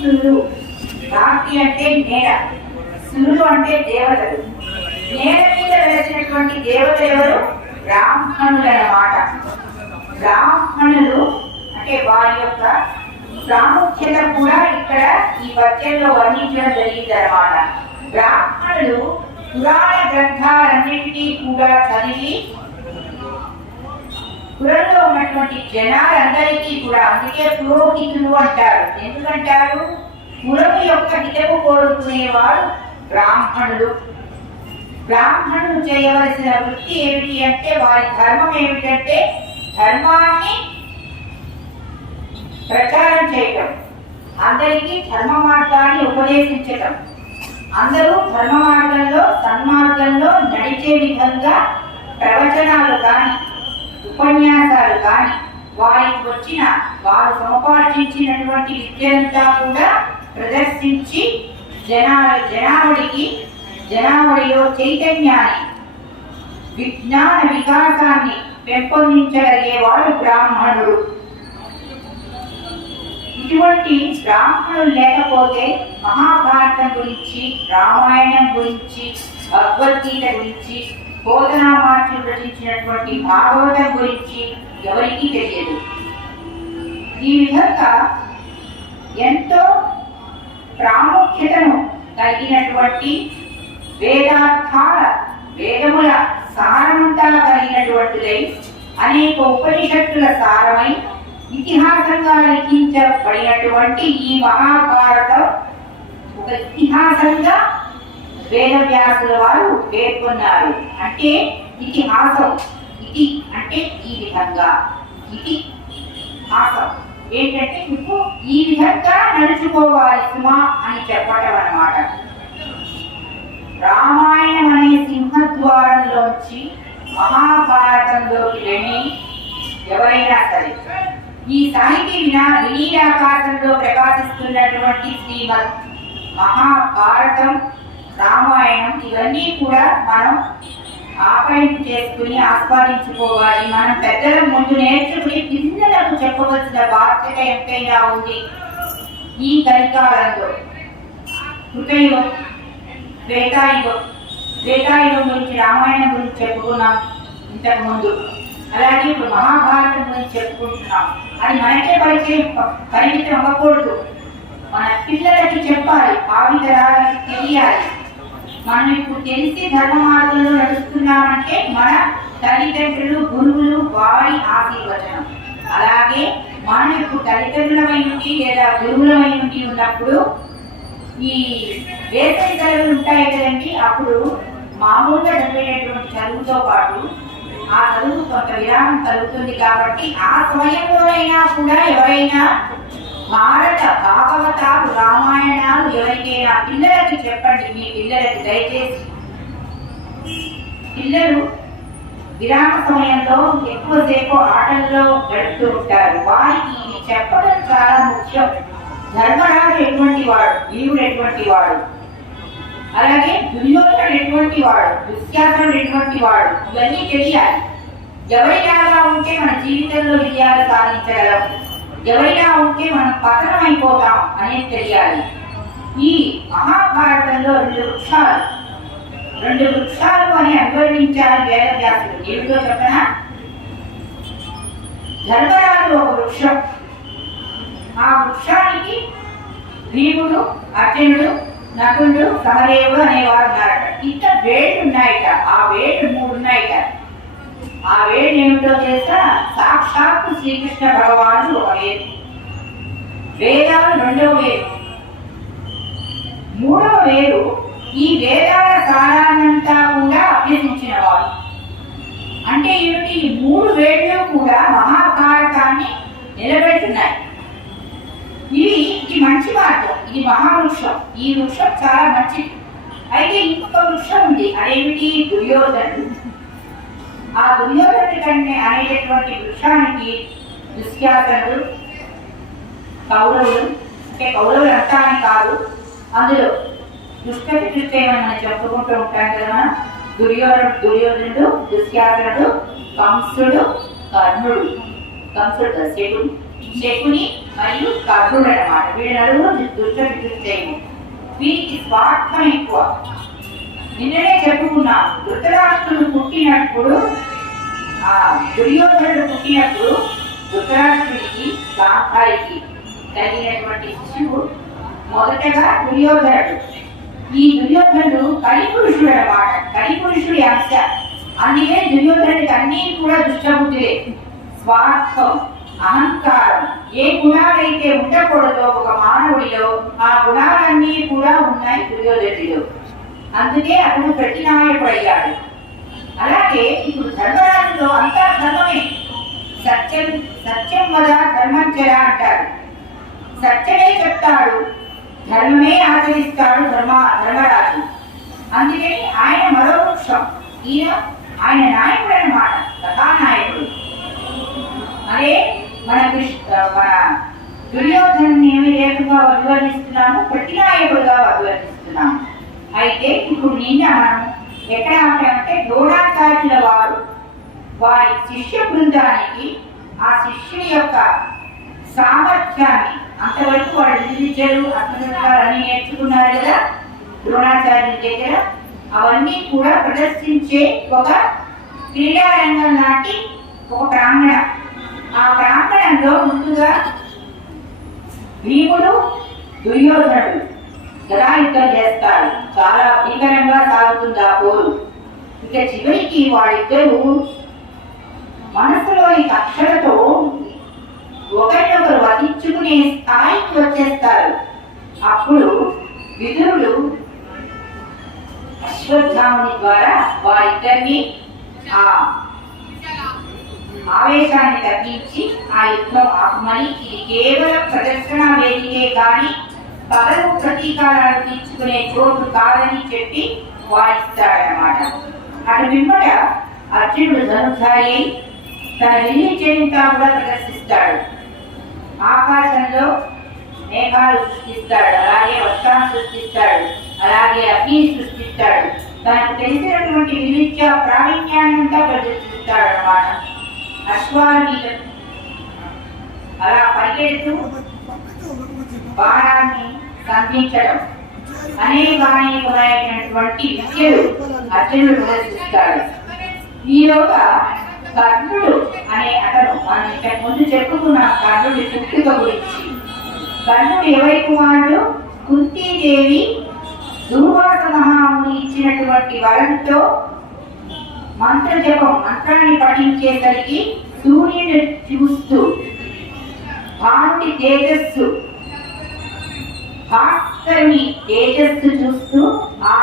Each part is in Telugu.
సురులు. రాత్రి అంటే నేల, సురులు అంటే దేవతలు. నేల మీద వెలిసినటువంటి దేవతలు ఎవరు? బ్రాహ్మణులు అన్నమాట. బ్రాహ్మణులు అంటే వారి యొక్క ప్రాముఖ్యత కూడా ఇక్కడ ఈ పద్యంలో వర్ణించడం జరిగింది అన్నమాట. బ్రాహ్మణులు పురాణ గ్రంథాలన్నింటినీ కూడా చదివి పురంలో ఉన్నటువంటి జనాలందరికీ కూడా, అందుకే పురోహితులు అంటారు. ఎందుకంటారు? పురము యొక్క హితవు కోరుకునేవారు బ్రాహ్మణులు. బ్రాహ్మణులు చేయవలసిన వృత్తి ఏమిటి అంటే, వారి ధర్మం ఏమిటంటే ధర్మాన్ని ప్రచారం చేయటం, అందరికీ ధర్మ మార్గాన్ని ఉపదేశించటం, అందరూ ధర్మ మార్గంలో సన్మార్గంలో నడిచే విధంగా ప్రవచనాలు కానీ ఉపన్యాసాలు కానీ వారికి వచ్చిన వారు సముపార్జించినటువంటి విద్యంతా కూడా ప్రదర్శించి జనావళిలో చైతన్యాన్ని విజ్ఞాన వికాసాన్ని పెంపొందించగలిగేవాడు బ్రాహ్మణుడు. ఇటువంటి బ్రాహ్మణులు లేకపోతే మహాభారతం గురించి, రామాయణం గురించి, భగవద్గీత గురించి, బోధనామార్చులు రచించినటువంటి భాగవతం గురించి ఎవరికీ తెలియదు. ఈ విధంగా ఎంతో ప్రాముఖ్యతను కలిగినటువంటి వేదముల సారమంతా కలిగినటువంటిదై అనేక ఉపనిషత్తుల సారమై ఇతిహాసంగా లిఖించబడినటువంటి ఈ మహాభారతం ఒక ఇతిహాసంగా వేదవ్యాసుల వారు పేర్కొన్నారు. అంటే ఇతిహాసం, ఇది అంటే ఈ విధంగా, ఇది హాసం ఏంటంటే నువ్వు ఈ విధంగా నడుచుకోవాలి సుమా అని చెప్పటం అన్నమాట. రామాయణం అనే సింహద్వారంలోంచి మహాభారతంలోకి వెళ్ళి ఎవరైనా సరే ఈ సాహితీ వినీలాకాశంలో ప్రకాశిస్తున్నటువంటి శ్రీమద్ మహాభారతం, రామాయణం ఇవన్నీ కూడా మనం ఆకలింపు చేసుకుని ఆస్వాదించుకోవాలి. మనం పెద్దల ముందు నేర్చుకుని పిల్లలకు చెప్పవలసిన బాధ్యత ఎంతైనా ఉంది. ఈ కలికాలంలో కృతయుగం, త్రేతాయుగం గురించి రామాయణం గురించి చెప్పుకున్నాం ఇంతకు ముందు, అలాగే ఇప్పుడు మహాభారతం గురించి చెప్పుకుంటున్నాం. అది మనకే పరిమితం అవ్వకూడదు, మన పిల్లలకి చెప్పాలి, భావితరాలకి తెలియాలి. మనం ఇప్పుడు తెలిసి ధర్మ మార్గంలో నడుస్తున్నామంటే మన తల్లిదండ్రులు, గురువులు, వారి ఆశీర్వచనం. అలాగే మనం ఇప్పుడు తల్లిదండ్రులమై ఉండి లేదా గురువులమై ఉండి ఉన్నప్పుడు ఈ వేసవి సెలవులు ఉంటాయి కదండి, అప్పుడు మామూలుగా చదివేటటువంటి చదువుతో పాటు ఆ చదువు కొంత విరామం కలుగుతుంది. కాబట్టి ఆ సమయంలోనైనా కూడా ఎవరైనా భారత భాగవతాలు, రామాయణాలు ఎవరికైనా పిల్లలకి చెప్పండి. మీ పిల్లలకి దయచేసి, పిల్లలు విరామ సమయంలో ఎక్కువసేపు ఆటల్లో గడుపుతూ ఉంటారు. వారికి ఇది చెప్పడం చాలా ముఖ్యం. ధర్మరాజు ఎటువంటి వాడు, వీరుడు ఎటువంటి వాడు, అలాగే దుర్యోధనుడు ఎటువంటి వాడు, దుశ్శాసనుడు ఎటువంటి వాడు, ఇవన్నీ తెలియాలి. ఎవరిలాగా ఉంటే మన జీవితంలో విజయాలు సాధించగలం, ఎవరైనా ఉంటే మనం పతనం అయిపోతాం అనేది తెలియాలి. ఈ మహాభారతంలో రెండు వృక్షాలు అని అభివర్ణించారు వేదవ్యాసులు. ఏమిటో చెప్పనా? ధర్మరాజు ఒక వృక్షం, ఆ వృక్షానికి భీముడు, అర్జునుడు, నకులుడు, సహదేవుడు అనేవారు ఉన్నారట. ఇంత వేళ్ళు ఉన్నాయట. ఆ వేళ్ళు 3 ఉన్నాయట. ఆ వేడు ఏమిటో చేస్తా, సాక్షాత్తు శ్రీకృష్ణ భగవానుడు ఒక వేడు, వేదాలు 2వ వేడు, 3వ వేడు ఈ వేదాల సారాన్నంతా కూడా అభ్యసించిన వాడు. అంటే ఏమిటి? ఈ 3 వేళ్ళు కూడా మహాభారతాన్ని నిలబెడుతున్నాయి. ఇది మంచి మార్గం, ఇది మహావృక్షం. ఈ వృక్షం చాలా మంచిది. అయితే ఇంకొక వృక్షం ఉంది, అదేమిటి? దుర్యోధనుడు. ఆ దుర్యోధనుడి కంటే అనేటటువంటి వృక్షానికి దుశ్శాసనుడు, కౌరవులు, అంటే కౌరవులు అంటానే కాదు, అందులో దుష్టేమని మనం చెప్పుకుంటూ ఉంటాం కదా. దుర్యోధనుడు, దుశ్శాసనుడు, కంసుడు, కర్ణుడు, కంసుడు దశకుడు, శకుని మరియు కర్ణుడు అన్నమాట. వీళ్ళ నలుగురు దుష్ట విద్యుత్తేమో. వీరికి స్వార్థం ఎక్కువ. నిన్ననే చెప్పుకున్నాం, ధృతరాష్ట్రుడు పుట్టినప్పుడు దుర్యోధనుడు పుట్టినప్పుడు ధృతరాష్ట్రుడికి గాంధారికి కలిగినటువంటి శిశువు మొదటగా దుర్యోధనుడు. ఈ దుర్యోధనుడు కలిపురుషుడు అన్నమాట, కలిపురుషుడి అంశ. అందుకే దుర్యోధనుడికి అన్నీ కూడా దుష్టబుద్ధులే. స్వార్థం, అహంకారం, ఏ గుణాలైతే ఉండకూడదో ఒక మానవుడిలో ఆ గుణాలన్నీ కూడా ఉన్నాయి దుర్యోధనుడిలో. అందుకే అతను ప్రతినాయకుడు అయ్యాడు. అలాగే ఇప్పుడు ధర్మరాజులో అంతా ధర్మమే. సత్యం సత్యం వద ధర్మం చెర అంటాడు. సత్యమే చెప్తాడు, ధర్మమే ఆచరిస్తాడు ధర్మరాజు. అందుకని ఆయన మరో వృక్షం. ఆయన నాయకుడు అన్నమాట, కథానాయకుడు. అదే మన దుర్యోధను ఏమి లేకుండా అభివర్ణిస్తున్నాము, ప్రతినాయకుడుగా అభివర్ణిస్తున్నాము. అయితే ఇప్పుడు నిన్న మనం ఎక్కడ ఆపామంటే ద్రోణాచార్యుల వారి శిష్య బృందానికి ఆ శిష్యుని యొక్క సామర్థ్యాన్ని అంతవరకు వాళ్ళు నిలిచారు, అన్ని నేర్చుకున్నారు కదా ద్రోణాచార్యుల దగ్గర. అవన్నీ కూడా ప్రదర్శించే ఒక క్రీడారంగం లాంటి ఒక ప్రాంగణం. ఆ ప్రాంగణంలో ముందుగా భీముడు దుర్యోధనుడు గదాయుద్ధం చేస్తారు. చాలా భీకరంగా సాగుతుంది ఆ పోరు. ఇక చివరికి వాళ్ళిద్దరూ మనసులోని కక్షలతో ఒకరినొకరు వధించుకునే స్థాయికి వచ్చేస్తారు. అప్పుడు విదురుడు అశ్వత్థాముని ద్వారా వారిద్దరిని ఆ ఆవేశాన్ని తగ్గించి ఆ యుద్ధం ఆపమని, ఇది కేవలం ప్రదర్శన వేదికే కానీ పదవు ప్రతీకారాలు తీర్చుకునే చోటు కాదని చెప్పి వాయిస్తాడనమాట. అటు పిమ్మట అర్జునుడు ధనుధారి తన విల్లి చెంతా కూడా ప్రదర్శిస్తాడు. ఆకాశంలో మేఘాలు సృష్టిస్తాడు, అలాగే వర్షాన్ని సృష్టిస్తాడు, అలాగే అగ్నిని సృష్టిస్తాడు. తనకు తెలిసినటువంటి వివిధ ప్రావీణ్యాన్ని అంతా ప్రదర్శిస్తాడు అన్నమాట. అశ్వాల మీద అలా పరిగెడుతూ బాణాన్ని సంధించడం, అనేకమైనటువంటి విద్యలు అర్జునుడు ప్రదర్శిస్తాడు. ఈలోగా కర్ణుడు అనే అతను, మనం ఇంతకు ముందు చెప్పుకున్నాం కర్ణుడి పుట్టుక గురించి. కర్ణుడు ఎవరి కుమారుడు? కుంతీదేవి దుర్వాస మహాముని ఇచ్చినటువంటి వరంతో మంత్రాన్ని పఠించేసరికి సూర్యుని చూస్తూ భానుడి తేజస్సు, భాస్కరుని తేజస్సు చూస్తూ, ఆ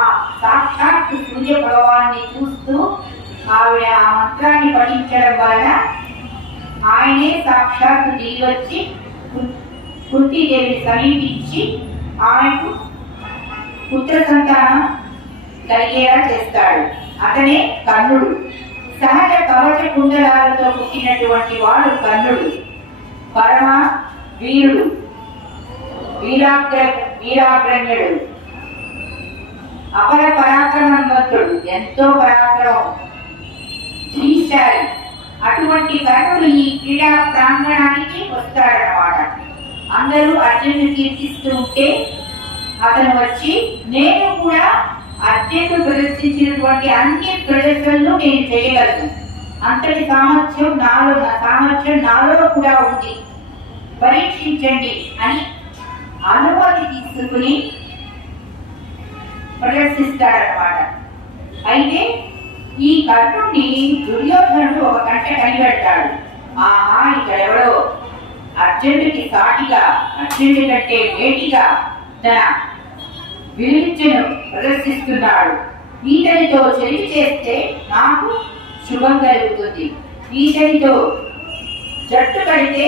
సాక్షాత్ సూర్య భగవాన్ని చూస్తూ ఆవిడ ఆ మంత్రాన్ని పఠించడం వలన ఆయనే సాక్షాత్తు దిగి వచ్చి కుంతీదేవిని సమీపించి ఆమెకు పుత్ర సంతానం కలిగేలా చేస్తాడు. అతనే కర్ణుడు. సహజ కవచ కుండలాలతో పుట్టినటువంటి వాడు కర్ణుడు. పరమ వీరుడు, వీరాగ్రణ్యుడు, అపర పరాక్రమవంతుడు, ఎంతో పరాక్రమం, ధీశాలి. అటువంటి కర్ణుడు ఈ క్రీడా ప్రాంగణానికి వస్తాడన్నమాట. అందరూ అర్జునుడు కీర్తిస్తూ ఉంటే అతను వచ్చి, నేను కూడా అర్జునుడు ప్రదర్శించినటువంటి అన్ని ప్రదర్శనలు నేను చేయగలను, అంతటి సామర్థ్యం నాలో కూడా ఉంది, పరీక్షించండి అని అనుమతి తీసుకుని ప్రదర్శిస్తాడనమాట. అయితే ఈ కర్ణుడిని దుర్యోధనుడు ఒక కంట కనిపెడతాడు. ఆహా, ఇక్కడ ఎవడో అర్జునుడికి సాటిగా, అర్జునుడి కంటే వేటిగా తన విలువిద్యను ప్రదర్శిస్తున్నాడు. ఈతనితో చెలిమి చేస్తే నాకు శుభం కలుగుతుంది, ఈతనితో జట్టు కడితే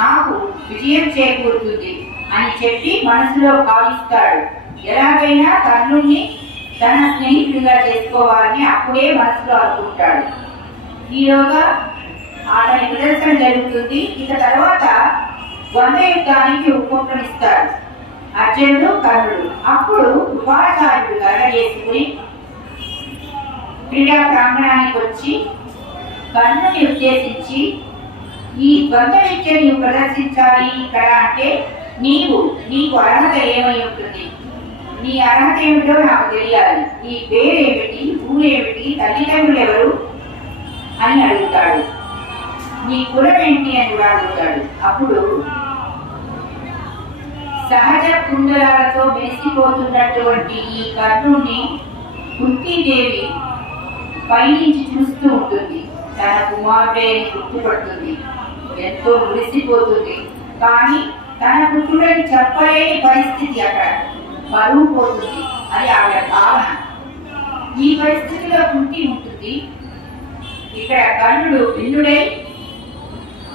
నాకు విజయం చేకూరుతుంది అని చెప్పి మనసులో భావిస్తాడు. ఎలాగైనా కర్ణుడిని తన స్నేహితుడిగా చేసుకోవాలని అప్పుడే మనసులో అనుకుంటాడు. ఈలోగా అతని ప్రదర్శన జరుగుతుంది. ఇక తర్వాత ద్వంద్వ యుద్ధానికి ఉపక్రమిస్తాడు అర్జునుడు కర్ణుడు. అప్పుడు కృపాచార్యుడు కలగజేసుకుని క్రీడా ప్రాంగణానికి వచ్చి కర్ణుని ఉద్దేశించి ఈ ద్వంద్వ విద్య నీవు ప్రదర్శించాలి ఇక్కడ అంటే నీకు అర్హత ఏమై ఉంటుంది, నీ అర్హత ఏమిటో నాకు తెలియాలి, నీ పేరేమిటి, ఊరేమిటి, తల్లిదండ్రులు ఎవరు అని అడుగుతాడు, నీ కులం ఏంటి అని కూడా అడుగుతాడు. అప్పుడు సహజ కుండలాలతో మెరిసిపోతున్నటువంటి ఈ కర్ణుణ్ణి కుంతీదేవి పైనుంచి చూస్తూ ఉంటుంది. తన కుమారుడేని గుర్తుపడుతుంది, ఎంతో మురిసిపోతుంది. కానీ తన పుత్రుడని చెప్పలేని పరిస్థితి, అక్కడ బరువు పోతుంది. అది ఆవిడ భావన. ఈ పరిస్థితిలో కుంతి ఉంటుంది. ఇక్కడ కర్ణుడు భిన్నుడై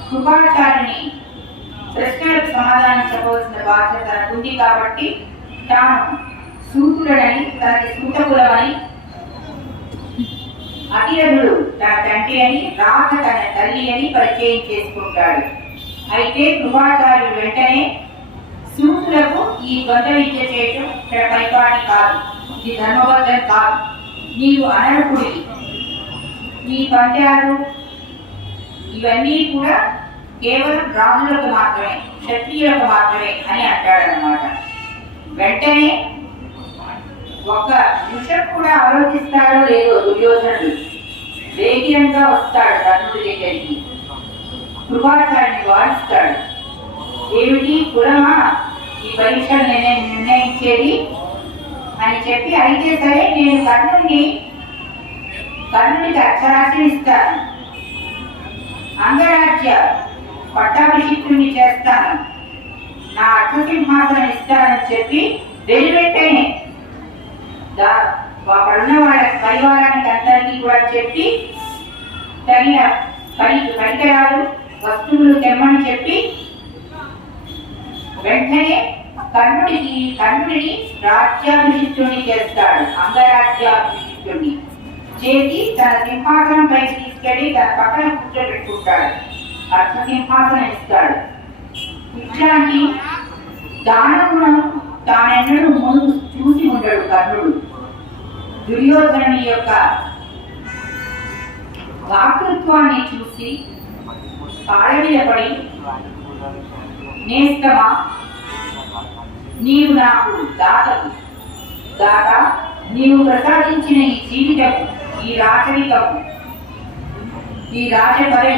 కృపాచార్యుని ప్రశ్నలకు సమాధానం చెప్పవలసిన బాధ్యత తనకుంది కాబట్టి తాను సూతుడని, తనకి సూతకులమని, అతిరథుడు తన తండ్రి అని, రాధ తన తల్లి అని పరిచయం చేసుకుంటాడు. అయితే కృపాచార్యుడు వెంటనే సూతులకు ఈ ద్వంద్వ విద్య చేయటం ఇక్కడ పైపాటి కాదు, ఇది ధర్మబద్ధం కాదు, నీవు అనర్హుడివి, ఈ పంద్యాలు ఇవన్నీ కూడా కేవలం రాజులకు మాత్రమే, క్షత్రియులకు మాత్రమే అని అంటాడనమాట. వెంటనే ఒక నిమిషం కూడా ఆలోచిస్తాడో లేదో దుర్యోధనుడు వేగిరంగా వస్తాడు కర్ణుడి దగ్గరికి. కృపాచార్యుని వారిస్తాడు. ఏమిటి కులమా ఈ పరీక్షలు నేనే నిర్ణయించేది అని చెప్పి, అయితే సరే నేను కర్ణుడికి అక్షరాస్యం ఇస్తాను, అంగరాజ్య పట్టాభిషిక్తుని చేస్తాను, నా అర్థసింహాసనం ఇస్తానని చెప్పి వెలువెట్టనే అక్కడున్న వాళ్ళ పరివారానికి అందరికీ కూడా చెప్పి తగిన పరికరాలు వస్తువులు తెమ్మని చెప్పి వెంటనే కర్ణుడిని రాజ్యాభిషిక్తుని చేస్తాడు. అంగరాజ్యాభిషిక్తుని చేసి తన సింహాసనం పైకి తీసుకెళ్లి తన పక్కన కూర్చోబెట్టుకుంటాడు, అర్థ సింహాసనం ఇస్తాడు. ఇట్లాంటి దానగుణం తానెన్నడూ ముందు చూసి ఉండడు కర్ణుడు. దుర్యోధనుని యొక్క వాకృత్వాన్ని చూసి కాళ్ళ మీద పడి, నేస్తమా నీవు నాకు దాత, నీవు ప్రసాదించిన ఈ జీవితము, ఈ రాచరికము, ఈ రాజపదవి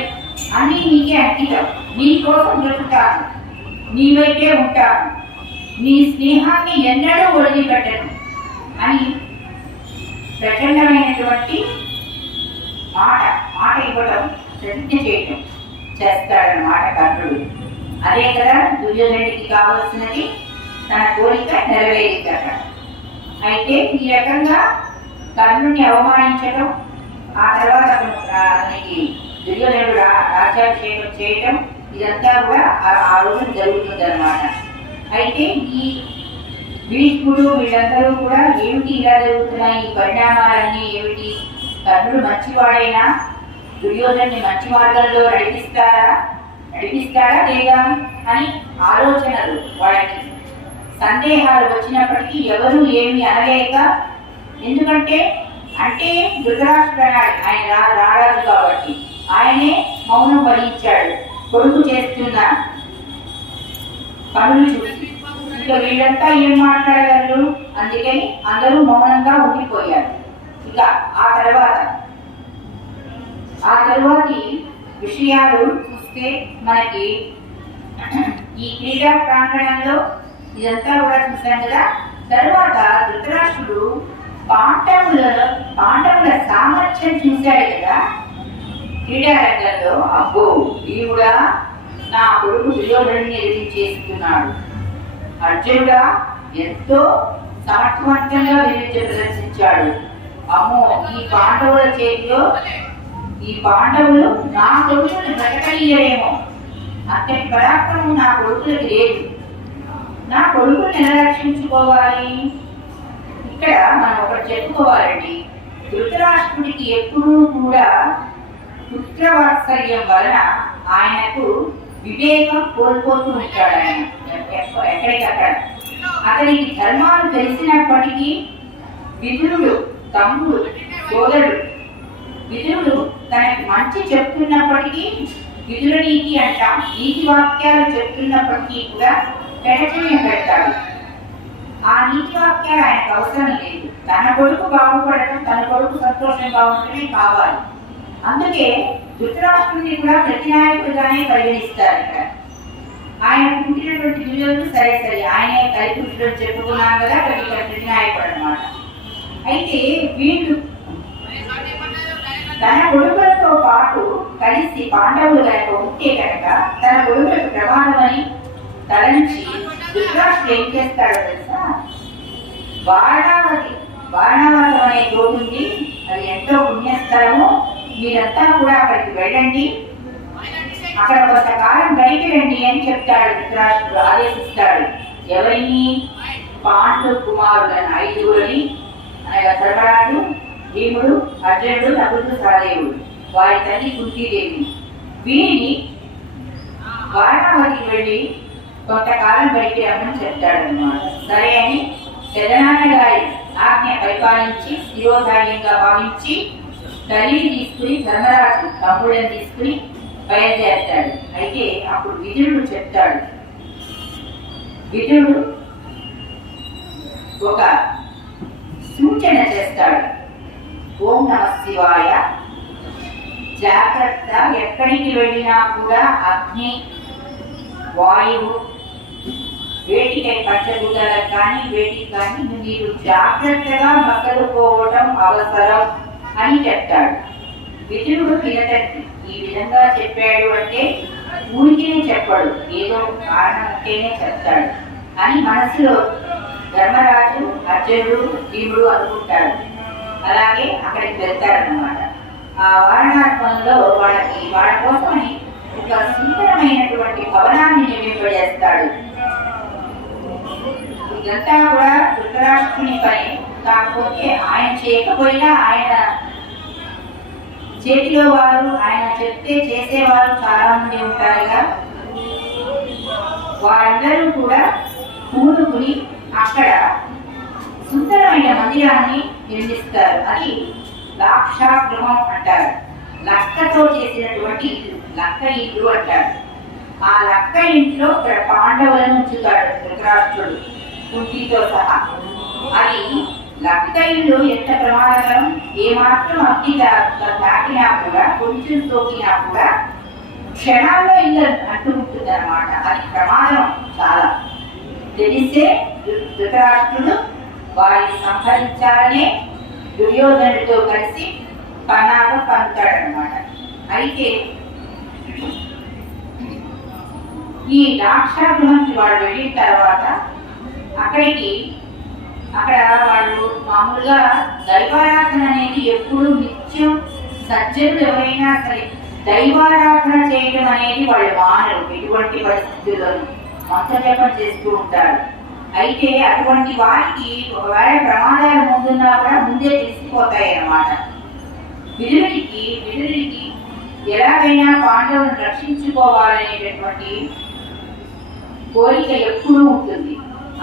అన్నీ నీకే అంకితం, నీ కోసం బ్రతుకుతాను, నీవైతే ఉంటాను, నీ స్నేహాన్ని ఎన్నడూ వదిలిపెట్టను అని ప్రచండమైనటువంటి మాట ఇవ్వడం, ప్రతిజ్ఞ చేయటం చేస్తాడన్నమాట కర్ణుడు. అదే కదా దుర్యోధనుడికి కావలసినది, తన కోరిక నెరవేరింది అక్కడ. అయితే ఈ రకంగా కర్ణుడిని అవమానించడం, ఆ తర్వాత అతనికి దుర్యోధనుడు రాజ్యాభిషేకం చేయటం, ఇదంతా కూడా ఆ రోజు జరుగుతుంది అన్నమాట. అయితే ఈ భీష్ముడు వీళ్ళందరూ కూడా ఏమిటి ఇలా జరుగుతున్నాయి, ఈ పరిణామాలన్నీ ఏమిటి, కర్ణుడు మంచివాడైనా దుర్యోధనుని మంచి మార్గంలో నడిపిస్తాడా లేదా అని ఆలోచనలు, వాళ్ళకి సందేహాలు వచ్చినప్పటికీ ఎవరు ఏమి అనలేక, ఎందుకంటే ధృతరాష్ట్రుడు ఆయన రారాజు కాబట్టి ఆయనే మౌనం వహించాడు కొడుకు చేస్తున్న పనులు చూసి. ఇక వీళ్ళంతా ఏం మాట్లాడగలరు, అందుకని అందరూ మౌనంగా ఉండిపోయారు. ఇక ఆ తర్వాతి విషయాలు చూస్తే మనకి ఈ క్రీడా ప్రాంగణంలో ఇదంతా కూడా చూసాం కదా. తర్వాత ధృతరాష్ట్రుడు పాండవుల సామర్థ్యం చూశాడు కదా క్రీడా రంగంలో. అబ్బో, వీరుడా నా కొడుకు దుర్యోధనుడిని ఎదిరించేస్తున్నాడు, అర్జునుడా ఎంతో సమర్థవంతంగా విద్య ప్రదర్శించాడు, అమ్మో ఈ పాండవుల చేతిలో ఈ పాండవులు నా కొడుకుని బ్రతకయ్యేమో, అంతటి పరాక్రమం నా కొడుకులకు లేదు, నా కొడుకుని ఎలా రక్షించుకోవాలి. ఇక్కడ మనం ఒకటి చెప్పుకోవాలండి, ధృతరాష్ట్రుడికి ఎప్పుడూ కూడా పుత్రవాత్సల్యం వలన ఆయనకు వివేకం కోల్పోతూ ఉంటాడు. ఆయన ఎక్కడికక్కడ అతనికి ధర్మాలు తెలిసినప్పటికీ విదురుడు తమ్ముడు సోదరుడు విదురుడు తనకి మంచి చెప్తున్నప్పటికీ విదుర నీతి అంటాం. నీతి వాక్యాలు చెప్తున్నప్పటికీ కూడా పెడచెవిన పెడతాడు. ఆ నీతి వాక్యాలు ఆయనకు అవసరం లేదు. తన కొడుకు బాగుపడటం, తన కొడుకు సంతోషంగా ఉండటమే కావాలి. అందుకే ధృతరాష్ట్రుడిని కూడా ప్రతినాయకుడిగానే పరిగణిస్తారు. ఇక్కడ ఆయన పుట్టినటువంటి దుర్యోధనుడు సరే ఆయనే కలిపురుషుడు చెప్పుకున్నాం కదా, ప్రతినాయకుడు అన్నమాట. అయితే వీళ్ళు తన కొడుకులతో పాటు కలిసి పాండవులు కనుక ఉంటే కనుక తన కొడుకులకు ప్రమాదమని తలంచి ధృతరాష్ట్రుడు ఏం చేస్తాడో తెలుసా? వారణావతం అనే చోటుంది, అది ఎంతో పుణ్యస్థలము, మీరంతా కూడా అక్కడికి వెళ్ళండి, అక్కడ కొంతకాలం గడిపిరండి అని చెప్తాడు. ధృతరాష్ట్రుడు ఆదేశిస్తాడు. ఎవరిని? పాండు కుమారులను 5గురిని, అనగా ధర్మరాజు, భీముడు, అర్జునుడు, నకులుడు, సహదేవుడు, వారి తల్లి కుంతీదేవి. వీరిని వారణావతికి వెళ్ళి కొంతకాలం గడిపి రమ్మని చెప్తాడు అన్నమాట. సరే అని పెదనాన్నగారి ఆజ్ఞ పరిపాలించి శిరోధార్యంగా భావించి తల్లిని తీసుకుని ధర్మరాజు తమ్ముళ్ళని తీసుకుని బయలుదేరతాడు. అయితే అప్పుడు విదురుడు చెప్తాడు. విదురుడు ఒక సూచన చేస్తాడు. ఓం నమ శివాయ, జాగ్రత్త, ఎక్కడికి వెళ్ళినా కూడా అగ్ని, వాయువు, వేటికై పంచభూతాలకు కానీ వేటికి కానీ మీరు జాగ్రత్తగా మసలుకోవటం అవసరం అని చెప్తాడు. విదురుడు కిరతండ్రి ఈ విధంగా చెప్పాడు అంటే ఊరికినే చెప్పాడు, ఏదో కారణం ఉంటేనే చెప్తాడు అని మనసులో ధర్మరాజు, అర్జునుడు, భీముడు అనుకుంటాడు. అలాగే అక్కడికి వెళ్తారన్నమాట. ఆ వారణాత్మంలో వాళ్ళ కోసమని ఒక సుందరమైనటువంటి భవనాన్ని నిర్మింపజేస్తాడు. ఇదంతా కూడా ధృతరాష్ట్రుని పని. కాకపోతే ఆయన చేయకపోయినా ఆయన చేతిలో వారు, ఆయన చెప్తే చేసేవారు చాలా మంది ఉంటారుగా. వారందరూ కూడా కూడుకుని అక్కడ సుందరమైన మందిరాన్ని నిర్మిస్తారు. అది లాక్షాగృహం అంటారు. లక్కతో చేసినటువంటి ఇల్లు, లక్క ఇల్లు అంటారు. ఆ లక్క ఇంట్లో పాండవులను ఉంచుతాడు ధృతరాష్ట్రుడు కుంతితో సహా. అది లక్క ఇల్లు ఎంత ప్రమాదకరం, ఏమాత్రం అగ్ని తాకినా కూడా, కొంచెం సోకినా కూడా క్షణాల్లో ఇల్లు అంటుకుంటుంది అన్నమాట. అది ప్రమాదం చాలా. తెలిసే ధృతరాష్ట్రుడు వారిని సంహరించాలనే దుర్యోధనుడితో కలిసి పన్నాగం పంపుతాడనమాట. అయితే ఈ రాక్షాగృహానికి వాడు వెళ్ళిన తర్వాత అక్కడ వాళ్ళు మామూలుగా దైవారాధన అనేది ఎప్పుడు నిత్యం సజ్జనులు ఎవరైనా సరే దైవారాధన చేయడం అనేది వాళ్ళు మానరు. ఎటువంటి పరిస్థితుల్లో మంత్రజపం చేస్తూ ఉంటారు. అయితే అటువంటి వారికి ఒకవేళ ప్రమాదాలు ముందున్నా కూడా ముందే తెలిసిపోతాయి అన్నమాట. విదురుడికి ఎలాగైనా పాండవులను రక్షించుకోవాలనేటటువంటి కోరిక ఎప్పుడూ ఉంటుంది.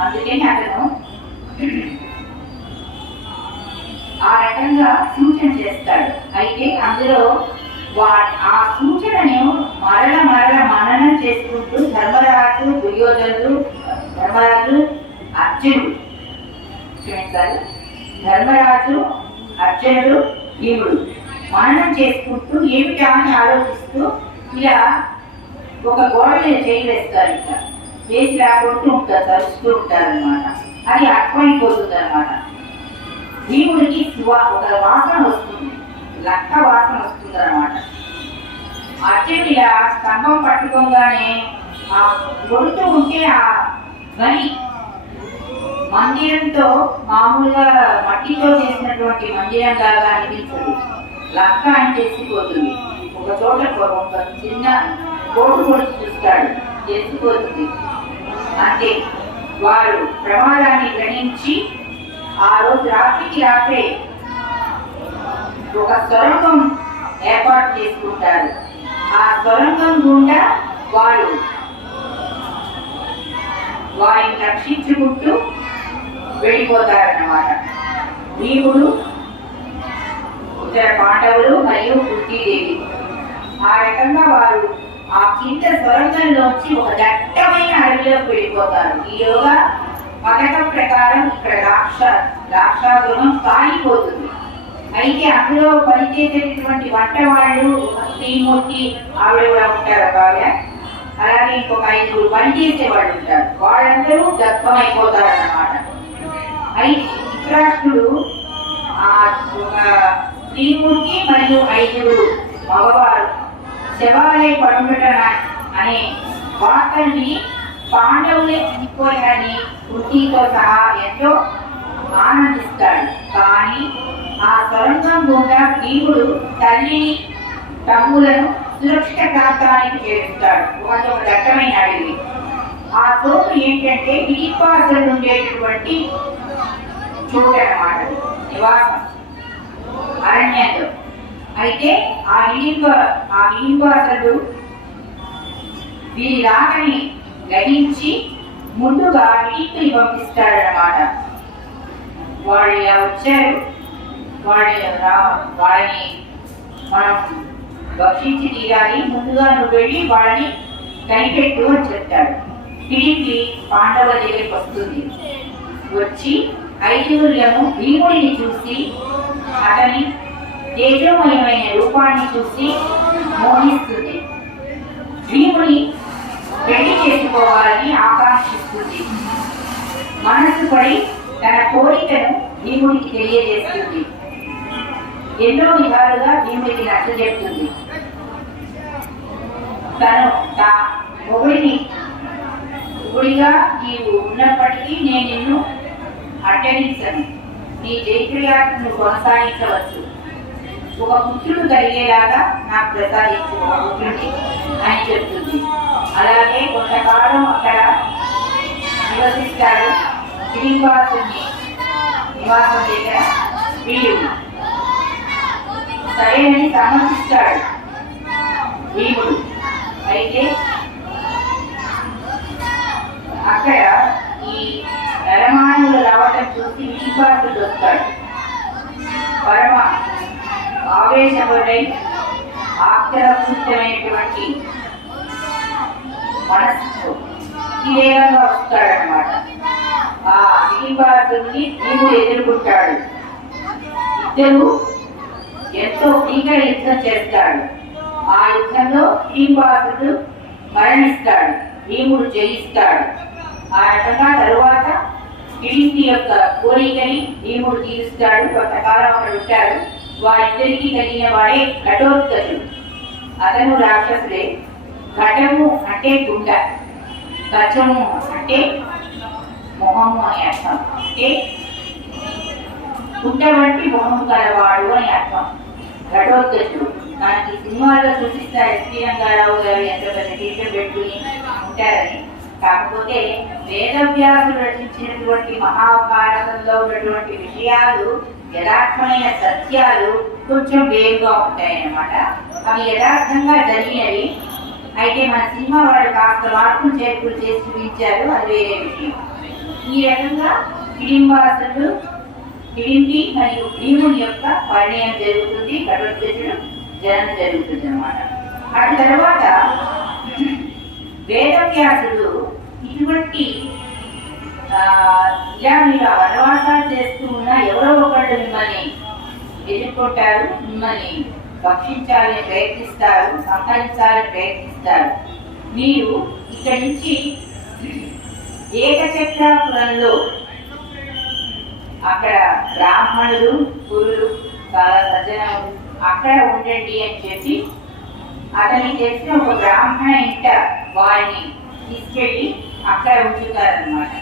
అందుకని అతను ఆ రకంగా సూచన చేస్తాడు. అయితే అందులో ఆ సూచనను మరల మననం చేసుకుంటూ ధర్మరాజు, దుర్యోధనుడు, అర్జునుడు, భీముడు మననం చేసుకుంటూ ఏమిటా అని ఆలోచిస్తూ ఇలా ఒక గోడ మీద చేయి వేస్తారు. ఇట్లా వేసి ఇలా కొడుతూ ఉంటారు, తరుస్తూ ఉంటారనమాట. అది అర్థమైపోతుంది అనమాట. భీముడికి ఒక వాసన వస్తుంది, లక్క వాసన వస్తుంది అనమాట. అర్జునుడు ఇలా స్తంభం పట్టుకోగానే ఆ కొడుతూ ఉంటే ఆ గని మందిరంతో మామూలుగా మట్టితో చేసినటువంటి మందిరం లాగా అనిపించదు. లక్క అని తెలిసిపోతుంది. ఒక చోట ఒక చిన్న కోటు కొడుకు చూస్తాడు, తెలిసిపోతుంది. అంటే వారు ప్రమాదాన్ని గ్రహించి ఆ రోజు రాత్రే ఒక సొరంగం ఏర్పాటు చేసుకుంటారు. ఆ సొరంగం గుండా వారిని రక్షించుకుంటూ వెళ్ళిపోతారన్నమాట. భీముడు, ఇతర పాండవులు మరియు కుంతీదేవి. ఆ రకంగా వారు ఆ కింద స్వరంగంలోంచి ఒక దట్టమైన అడవిలోకి వెళ్ళిపోతారు. ఈలోగా పథకం ప్రకారం ఇక్కడ రాక్షాగృహం కాలిపోతుంది. అయితే అందులో పనిచేసేటటువంటి వంట వాళ్ళు శ్రీమూర్తి ఆవిడ కూడా ఉంటారు ఒక ఆవిడ, అలాగే ఇంకొక 5 పనిచేసే వాళ్ళు ఉంటారు. వాళ్ళందరూ దత్తమైపోతారు అన్నమాట. అయితే ధృతరాష్ట్రుడు ఒక శ్రీమూర్తి మరియు 5 మగవారు శవాలయ పడుండటం అనే వార్తల్ని పాండవులే చనిపోయారని వృత్తితో సహా ఎంతో ఆనందిస్తాడు. కానీ ఆ సొరంగం గుండా భీముడు తల్లిని తమ్ములను సురక్షిత ప్రాంతానికి చేరుస్తాడు. అది ఒక దట్టమైన అడవి. ఆ చోటు ఏంటంటే హిడింబాసురుడు ఉండేటటువంటి చోటు అన్నమాట, నివాసం అరణ్యంలో. అయితే ఆ హిడింబాసురుడు వీరి రాకని గ్రహించి ముందుగా హిడింపుని పంపిస్తాడన్నమాట. వాళ్ళు ఇలా వచ్చారు, వాళ్ళని మనం భక్షించి తీరాలి, ముందుగా నువ్వు వెళ్ళి వాళ్ళని కనిపెట్టు అని చెప్తాడు. హిడింపి పాండవుల దగ్గరికి వస్తుంది. వచ్చి 5 భీముడిని చూసి అతని తేజోమయమైన రూపాన్ని చూసి మోహిస్తుంది. భీముని పెళ్లి చేసుకోవాలని ఆకాంక్షిస్తుంది. మనసు పడి తన కోరికను భీముడికి తెలియజేస్తుంది. ఎన్నో విధాలుగా భీముడికి నచ్చజెప్తుంది. తను మొగుడిగా నీవు ఉన్నప్పటికీ నేను నిన్ను అడ్డగించను, నీ జైత్రయాత్రను కొనసాగించవచ్చు, ఒక పుత్రుడు కలిగేలాగా నాకు ప్రసాదించు ఒక పుత్రుడిని అని చెప్తుంది. అలాగే కొంతకాలం అక్కడ నివసిస్తాడు. హిడింబాసుని నివాసం దగ్గర వీరుడు సరైనని సమర్థిస్తాడు భీముడు. అయితే అక్కడ ఈ నరమానులు రావటం చూసి హిడింబాసుడు వస్తాడు. పరమ ఆవేశపడై ఆగ్రహపూరితమైనటువంటి మనస్సుతో తీవ్రంగా వస్తాడనమాట. ఆ హిడింబాసుని భీముడు ఎదుర్కొంటాడు. ఇద్దరు ఎంతో భీకర యుద్ధం చేస్తాడు. ఆ యుద్ధంలో హిడింబాసుడు మరణిస్తాడు, భీముడు జయిస్తాడు. ఆ రకంగా తరువాత హిడింపి యొక్క కోరికని భీముడు తీరుస్తాడు. కొంతకాలం అక్కడ ఉంటాడు. వారిద్దరికీ కలిగిన వాడే ఘటోత్కచుడు. అతను రాక్షసుడే. ఘటము అంటే గుండ, గజము అంటే మొహము అని అర్థం. అంటే గుండ వంటి మొహము కలవాడు అని అర్థం. ఘటోత్కచుడు మనకి సినిమాలో చూపిస్తారు. ఎస్పీ రంగారావు గారు ఎంత పెద్ద టీచర్ పెట్టుకుని ఉంటారని. కాకపోతే వేదవ్యాసుడు రచించినటువంటి మహాభారతంలో ఉన్నటువంటి విషయాలు, యథార్థమైన సత్యాలు కొంచెం వేరుగా ఉంటాయన్నమాట. అవి యథార్థంగా జరిగినవి. అయితే మన సినిమా వాళ్ళు కాస్త మార్పులు చేర్పులు చేసి చూపించారు, అది వేరే విషయం. ఈ రకంగా హిడింబాసుడు హిడింపి మరియు భీముని యొక్క పరిణయం జరుగుతుంది. ఘటోత్కచుడు జనం జరుగుతుంది అన్నమాట. అటు తర్వాత వేదవ్యాసుడు ఇటువంటి ఇలా మీరు వనవాసాలు చేస్తూ ఉన్న ఎవరో ఒకళ్ళు మిమ్మల్ని ఎదుర్కొంటారు, మిమ్మల్ని భక్షించాలని ప్రయత్నిస్తారు, సంహరించాలని ప్రయత్నిస్తారు. మీరు ఇక్కడి నుంచి ఏకచక్రాపురంలో అక్కడ బ్రాహ్మణులు గురులు చాలా సజ్జనులు అక్కడ ఉండండి అని చెప్పి అతనికి తెలిసిన ఒక బ్రాహ్మణ ఇంట వారిని తీసుకెళ్ళి అక్కడ ఉంచుతారనమాట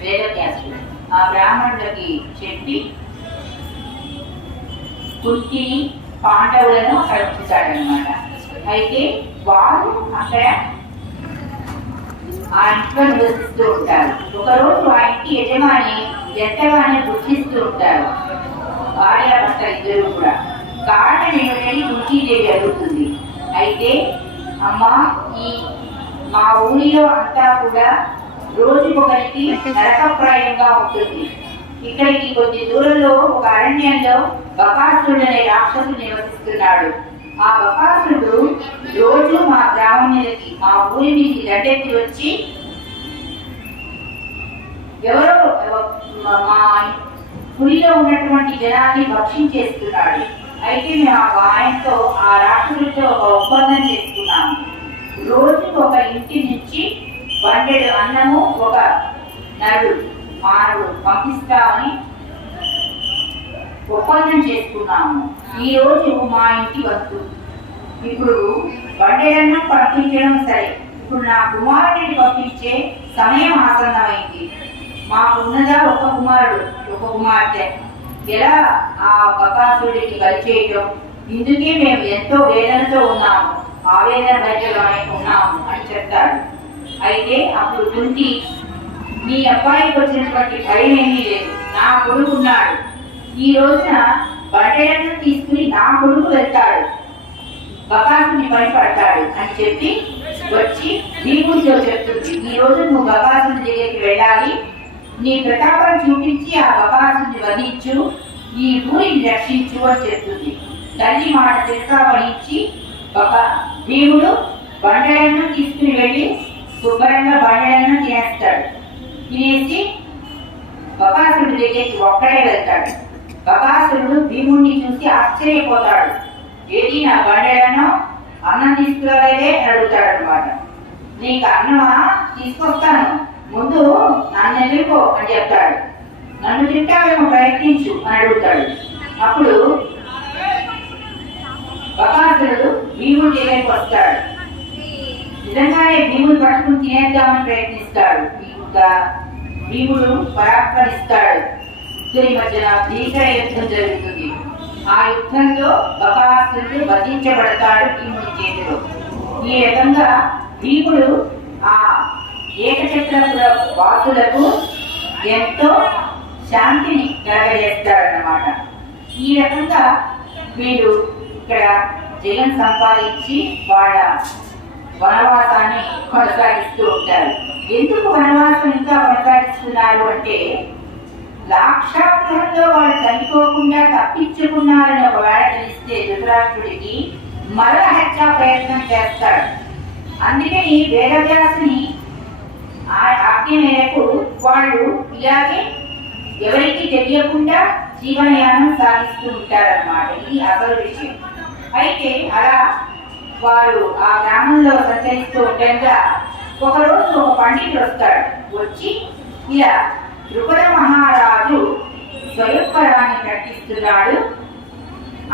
వేదవ్యాసుడు. ఆ బ్రాహ్మణులకి చెప్పి కుంతిని పాండవులను అక్కడ ఉంచుతాడనమాట. అయితే వారు అక్కడ ఆ ఇంట్లో నివసిస్తూ ఉంటారు. ఒకరోజు ఆ ఇంటి యజమాని ఎంతగానే బుద్ధిస్తూ ఉంటారు. భార్య భర్త ఇద్దరు కూడా. కారణం ఏమిటని కుంతీదేవి అడుగుతుంది. అయితే అమ్మా, ఈ మా ఊరిలో అంతా కూడా రోజుకొకరికి నరకప్రాయంగా ఉంటుంది. ఇక్కడికి కొద్ది దూరంలో ఒక అరణ్యంలో బకాసురుడు అనే రాక్షసుడు నివసిస్తున్నాడు. ఆ బకాసురుడు రోజు మా గ్రామం మీదకి, మా ఊరి మీదకి గడ్డెత్తి వచ్చి ఎవరో మా గుడిలో ఉన్నటువంటి జనాన్ని భక్షించేస్తున్నాడు. అయితే మేము ఆయనతో, ఆ రాక్షసుడితో ఒక ఒప్పందం చేసుకున్నాము. రోజు ఒక ఇంటి నుంచి వండెడు అన్నము ఒక నరుడు మానవుడు పంపిస్తామని ఒప్పందం చేసుకున్నాము. ఈ రోజు మా ఇంటి వస్తు. ఇప్పుడు వండెడన్నం పంపించడం సరే, ఇప్పుడు నా కుమారుడిని పంపించే సమయం ఆసన్నమైంది. మాకు ఉన్నదా ఒక కుమారుడు, ఒక కుమార్తె. ఎలా ఆ బకాసురుడికి బలి చేయటం? ఇందుకే మేము ఎంతో వేదనతో ఉన్నాము, ఆవేదన భరితమై ఉన్నాము అని చెప్తాడు. అయితే అప్పుడు కుంతి, మీ అబ్బాయికి వచ్చినటువంటి భయం ఏమీ లేదు, నా కొడుకు ఉన్నాడు. ఈ రోజున బండెలను తీసుకుని నా కొడుకు వెళ్తాడు, బకాసుని పడతాడు అని చెప్పి వచ్చి భీముడితో చెప్తుంది. ఈ రోజు నువ్వు బకాసుని దగ్గరికి వెళ్ళాలి, నీ ప్రతాపం చూపించి ఆ బకాసుని వధించు, ఈ ఊరిని రక్షించు అని చెప్తుంది. తల్లి మాట తిరగా వహించి భీముడు బండలను తీసుకుని వెళ్ళి శుభ్రంగా బండలను తినేస్తాడు. తినేసి బకాసురుడి దగ్గరికి ఒక్కడే వెళ్తాడు. బకాసురుడు భీముడిని చూసి ఆశ్చర్యపోతాడు. ఏది నా బండలను అన్నం తీసుకురాలేదే అని అడుగుతాడు అనమాట. నీకు అన్నమా? తీసుకొస్తాను, ముందు నన్ను ఎదుర్కో అని చెప్తాడు. నన్ను తింటావేమో, ప్రయత్నించు అని అడుగుతాడు. అప్పుడు బకాసురుడు భీముడి దగ్గరికి వస్తాడు. నిజంగానే భీముడు పట్టుకుని తినేద్దామని ప్రయత్నిస్తాడు. భీముడు పరాక్రమిస్తాడు. ఇద్దరి మధ్యన భీకర యుద్ధం జరుగుతుంది. ఆ యుద్ధంలో బకాసురుడు వధించబడతాడు భీముడి చేతిలో. ఈ రకంగా భీముడు ఆ ఏకచక్రపుర వాసులకు ఎంతో శాంతిని కలగజేస్తాడన్నమాట. ఈ రకంగా వీళ్ళు ఇక్కడ జయం సంపాదించి వాళ్ళ వనవాసాన్ని కొనసాగిస్తూ ఉంటారు. ఎందుకు వనవాసం ఇంకా కొనసాగిస్తున్నారు అంటే, లాక్షాగృహంలో వాళ్ళు చనిపోకుండా తప్పించుకున్నారని ఒకవేళ తెలిస్తే ధృతరాష్ట్రుడికి మరణ హత్యా ప్రయత్నం చేస్తాడు. అందుకని వేదవ్యాసుని ఆజ్ఞ మేరకు వాళ్ళు ఇలాగే ఎవరికి తెలియకుండా జీవనయానం సాగిస్తూ ఉంటారన్నమాట. ఇది అసలు విషయం. అయితే అలా వారు ఆ గ్రామంలో సంచరిస్తూ ఉండగా ఒకరోజు ఒక పండితుడు వస్తాడు. వచ్చి ఇలా ద్రుపద మహారాజు స్వయంవరాన్ని ప్రకటిస్తున్నాడు,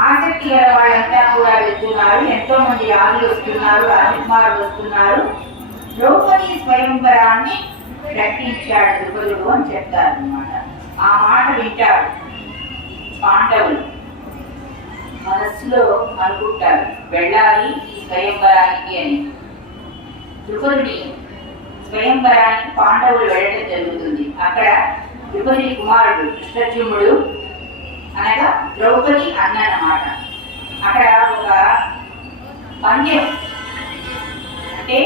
ఆసక్తి గల వాళ్ళంతా కూడా వెళ్తున్నారు, ఎంతో మంది రాజులు వస్తున్నారు, రాజకుమారులు వస్తున్నారు, ద్రౌపది స్వయంవరాన్ని ప్రకటించాడు ద్రుపదుడు అని చెప్తారు అన్నమాట. ఆ మాట వింటారు పాండవులు. మనస్సులో అనుకుంటారు, వెళ్ళాలి ఈ స్వయంవరానికి అని. ద్రుపదుడి స్వయంవరానికి పాండవులు వెళ్ళడం జరుగుతుంది. అక్కడ ద్రుపది కుమారుడు కృష్ణజుమ్ముడు అనగా ద్రౌపది అన్న అన్నమాట. అక్కడ ఒక పంద్యం, అంటే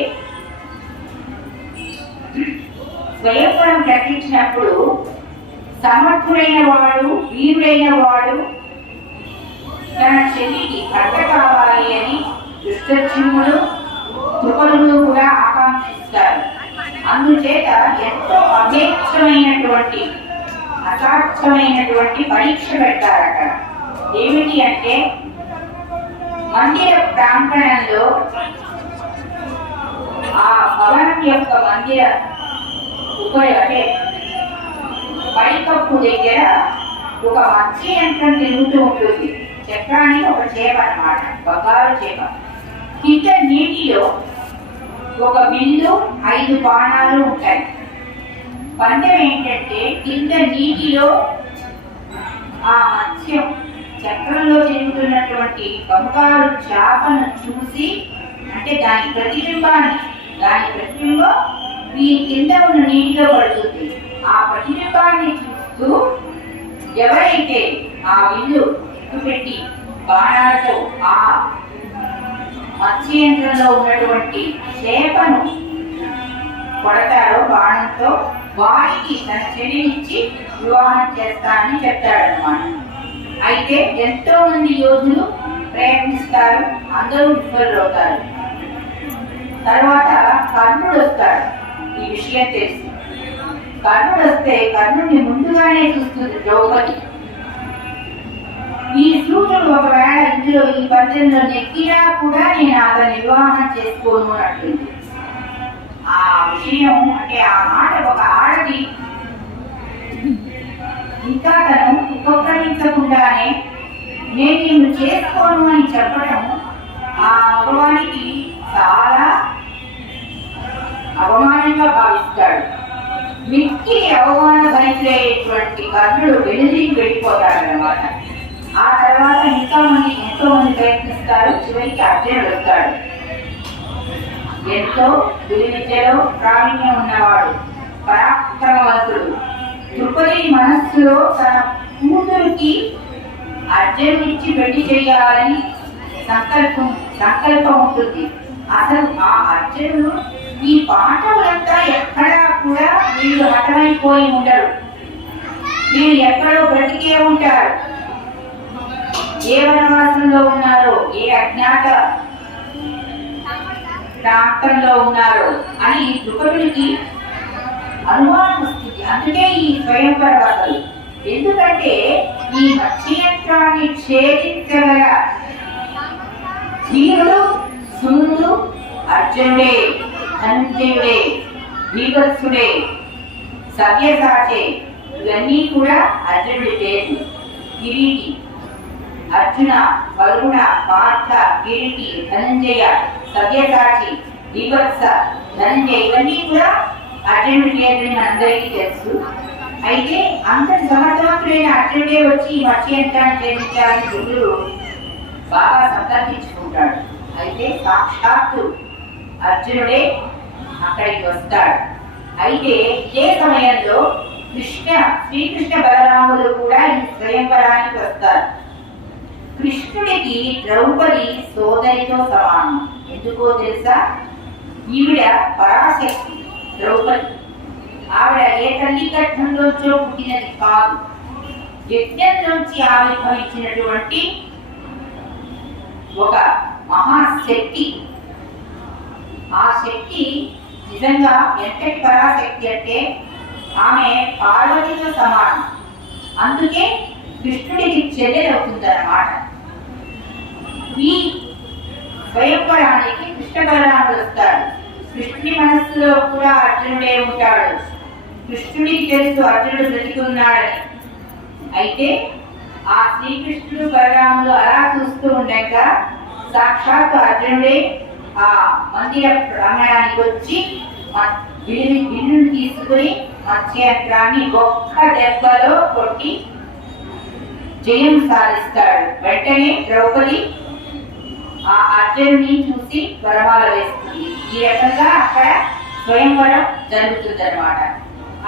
స్వయంవరం ప్రకటించినప్పుడు సమర్థుడైన వాడు, వీరుడైన వాడు తన చెల్లికి భర్త కావాలి అని కృష్ణజుమ్ముడు ద్రుపదుడు కూడా ఆకాంక్షిస్తారు. అందుచేత ఎంతో అపేక్షమైనటువంటి అసాధ్యమైనటువంటి పరీక్ష పెడతారు అక్కడ. ఏమిటి అంటే, మందిర ప్రాంగణంలో ఆ భవనం యొక్క మందిర అంటే పైకప్పు దగ్గర ఒక మత్స్య యంత్రం తిరుగుతూ ఉంటుంది. చక్రానికి ఒక చేప అన్నమాట, బంగారు చేప. కింద నీటిలో ఒక బిల్లు, 5 బాణాలు ఉంటాయి. పందెం ఏంటంటే, కింద నీటిలో ఆ మత్స్యం చక్రంలో తిరుగుతున్నటువంటి బంగారు చేపను చూసి, అంటే దాని ప్రతిబింబం ఈ కింద ఉన్న నీటిలో పడుతుంది. ఆ ప్రతిబింబాన్ని చూస్తూ ఎవరైతే ఆ విల్లు పెట్టి బాణాలతో ఆ మత్స్యంత్రంలో ఉన్నటువంటి చేపను కొడతారో బాణంతో, వారికి తన చెల్లినిచ్చి వివాహం చేస్తానని చెప్తాడన్నమాట. అయితే ఎంతో మంది యోధులు ప్రయత్నిస్తారు, అందరూ విఫలురవుతారు. తర్వాత కర్ణుడు వస్తాడు. ఈ విషయం తెలిసి కర్ణుడు వస్తే కర్ణుడిని ముందుగానే చూస్తుంది ద్రౌపది. ఈ సూర్యుడు ఒకవేళ ఇందులో ఈ పద్యంలో నెక్కినా కూడా నేను అతని వివాహం చేసుకోను అంటుంది. ఆ విషయం అంటే ఆ మాట ఒక ఆడది ఇంకా తను ఉపక్రమించకుండానే నేను నిన్ను చేసుకోను అని చెప్పడం ఆ మగవానికి చాలా అవమానంగా భావిస్తాడు. మిక్కిలి అవమాన భరించేటువంటి కర్ణుడు వెనుదిరిగి వెళ్ళిపోతాడనమాట. ఆ తర్వాత ఎంతో మంది ప్రయత్నిస్తారు. చివరికి అర్జునుడు వస్తాడు. ఎంతో విలువిద్యలో ప్రావీణ్యం ఉన్నవాడు, పరాక్రమవంతుడు. ద్రుపది మనస్సులో తన కూతురికి అర్జునుడిచ్చి పెళ్లి చేయాలని సంకల్పం ఉంటుంది. అసలు ఆ అర్జునుడు ఈ పాఠములంతా ఎక్కడా కూడా వీళ్ళు హతమైపోయి ఉండరు. వీళ్ళు ఎక్కడో బ్రతికే ఉంటారు. ఏ వనవాసంలో ఉన్నారో, ఏ అజ్ఞాత ప్రాంతంలో ఉన్నారో అని ద్రుపదుడికి అనుమానం వస్తుంది. అందుకే ఈ స్వయంవర కథలు. ఎందుకంటే ఈ మత్స్యయంత్రాన్ని ఛేదించగల ధీరుడు సూర్యుడు అర్జునుడే, ధనుంజయుడే, బీభత్సుడే, సవ్యసాచే. ఇవన్నీ కూడా అర్జునుడి పేరు. కిరీటి అర్జున, ఫల్గుణ, పార్థ, కిరీటి, ధనంజయ, సవ్యసాచి, బీభత్స, ధనంజయ ఇవన్నీ కూడా అర్జునుడి పేరుని మనందరికీ తెలుసు. అయితే అంతటి సమర్థవంతుడైన అర్జునుడే వచ్చి ఈ మత్స్యయంత్రాన్ని ఛేదించాలని గురుడు బాగా సంతర్పించుకుంటాడు. అయితే సాక్షాత్తు అర్జునుడే అక్కడికి వస్తాడు. అయితే ఇదే సమయంలో శ్రీకృష్ణ బలరాములు కూడా ఈ స్వయంవరానికి వస్తారు. కృష్ణుడికి ద్రౌపది సోదరితో సమానం. ఎందుకో తెలుసా? ఈవిడ పరాశక్తి ద్రౌపది. ఆవిడ ఏ తల్లి గర్భంలోంచో పుట్టినది కాదు, యజ్ఞంలోంచి ఆవిర్భవించినటువంటి ఒక మహాశక్తి. ఆ శక్తి నిజంగా ఎంతటి పరాశక్తి అంటే ఆమె పార్వతితో సమానం. అందుకే కృష్ణుడికి చెల్లెలవుతుందన్నమాట. ఈ స్వయంవరానికి కృష్ణ బలరాముడు వస్తాడు. కృష్ణుడి మనస్సులో కూడా అర్జునుడే ఉంటాడు. కృష్ణుడికి తెలుసు అర్జునుడు బ్రతికున్నాడని. అయితే ఆ శ్రీకృష్ణుడు బలరాములు అలా చూస్తూ ఉండగా సాక్షాత్ అర్జునుడే ఆ మందిర ప్రాంగణానికి వచ్చి విల్లుని తీసుకుని మత్స్యయంత్రాన్ని ఒక్క దెబ్బలో కొట్టి జయం సాధిస్తాడు. వెంటనే ద్రౌపది ఆ అర్జునుని చూసి వరమాల వేస్తుంది. ఈ రకంగా అక్కడ స్వయంవరం జరుగుతుంది అనమాట.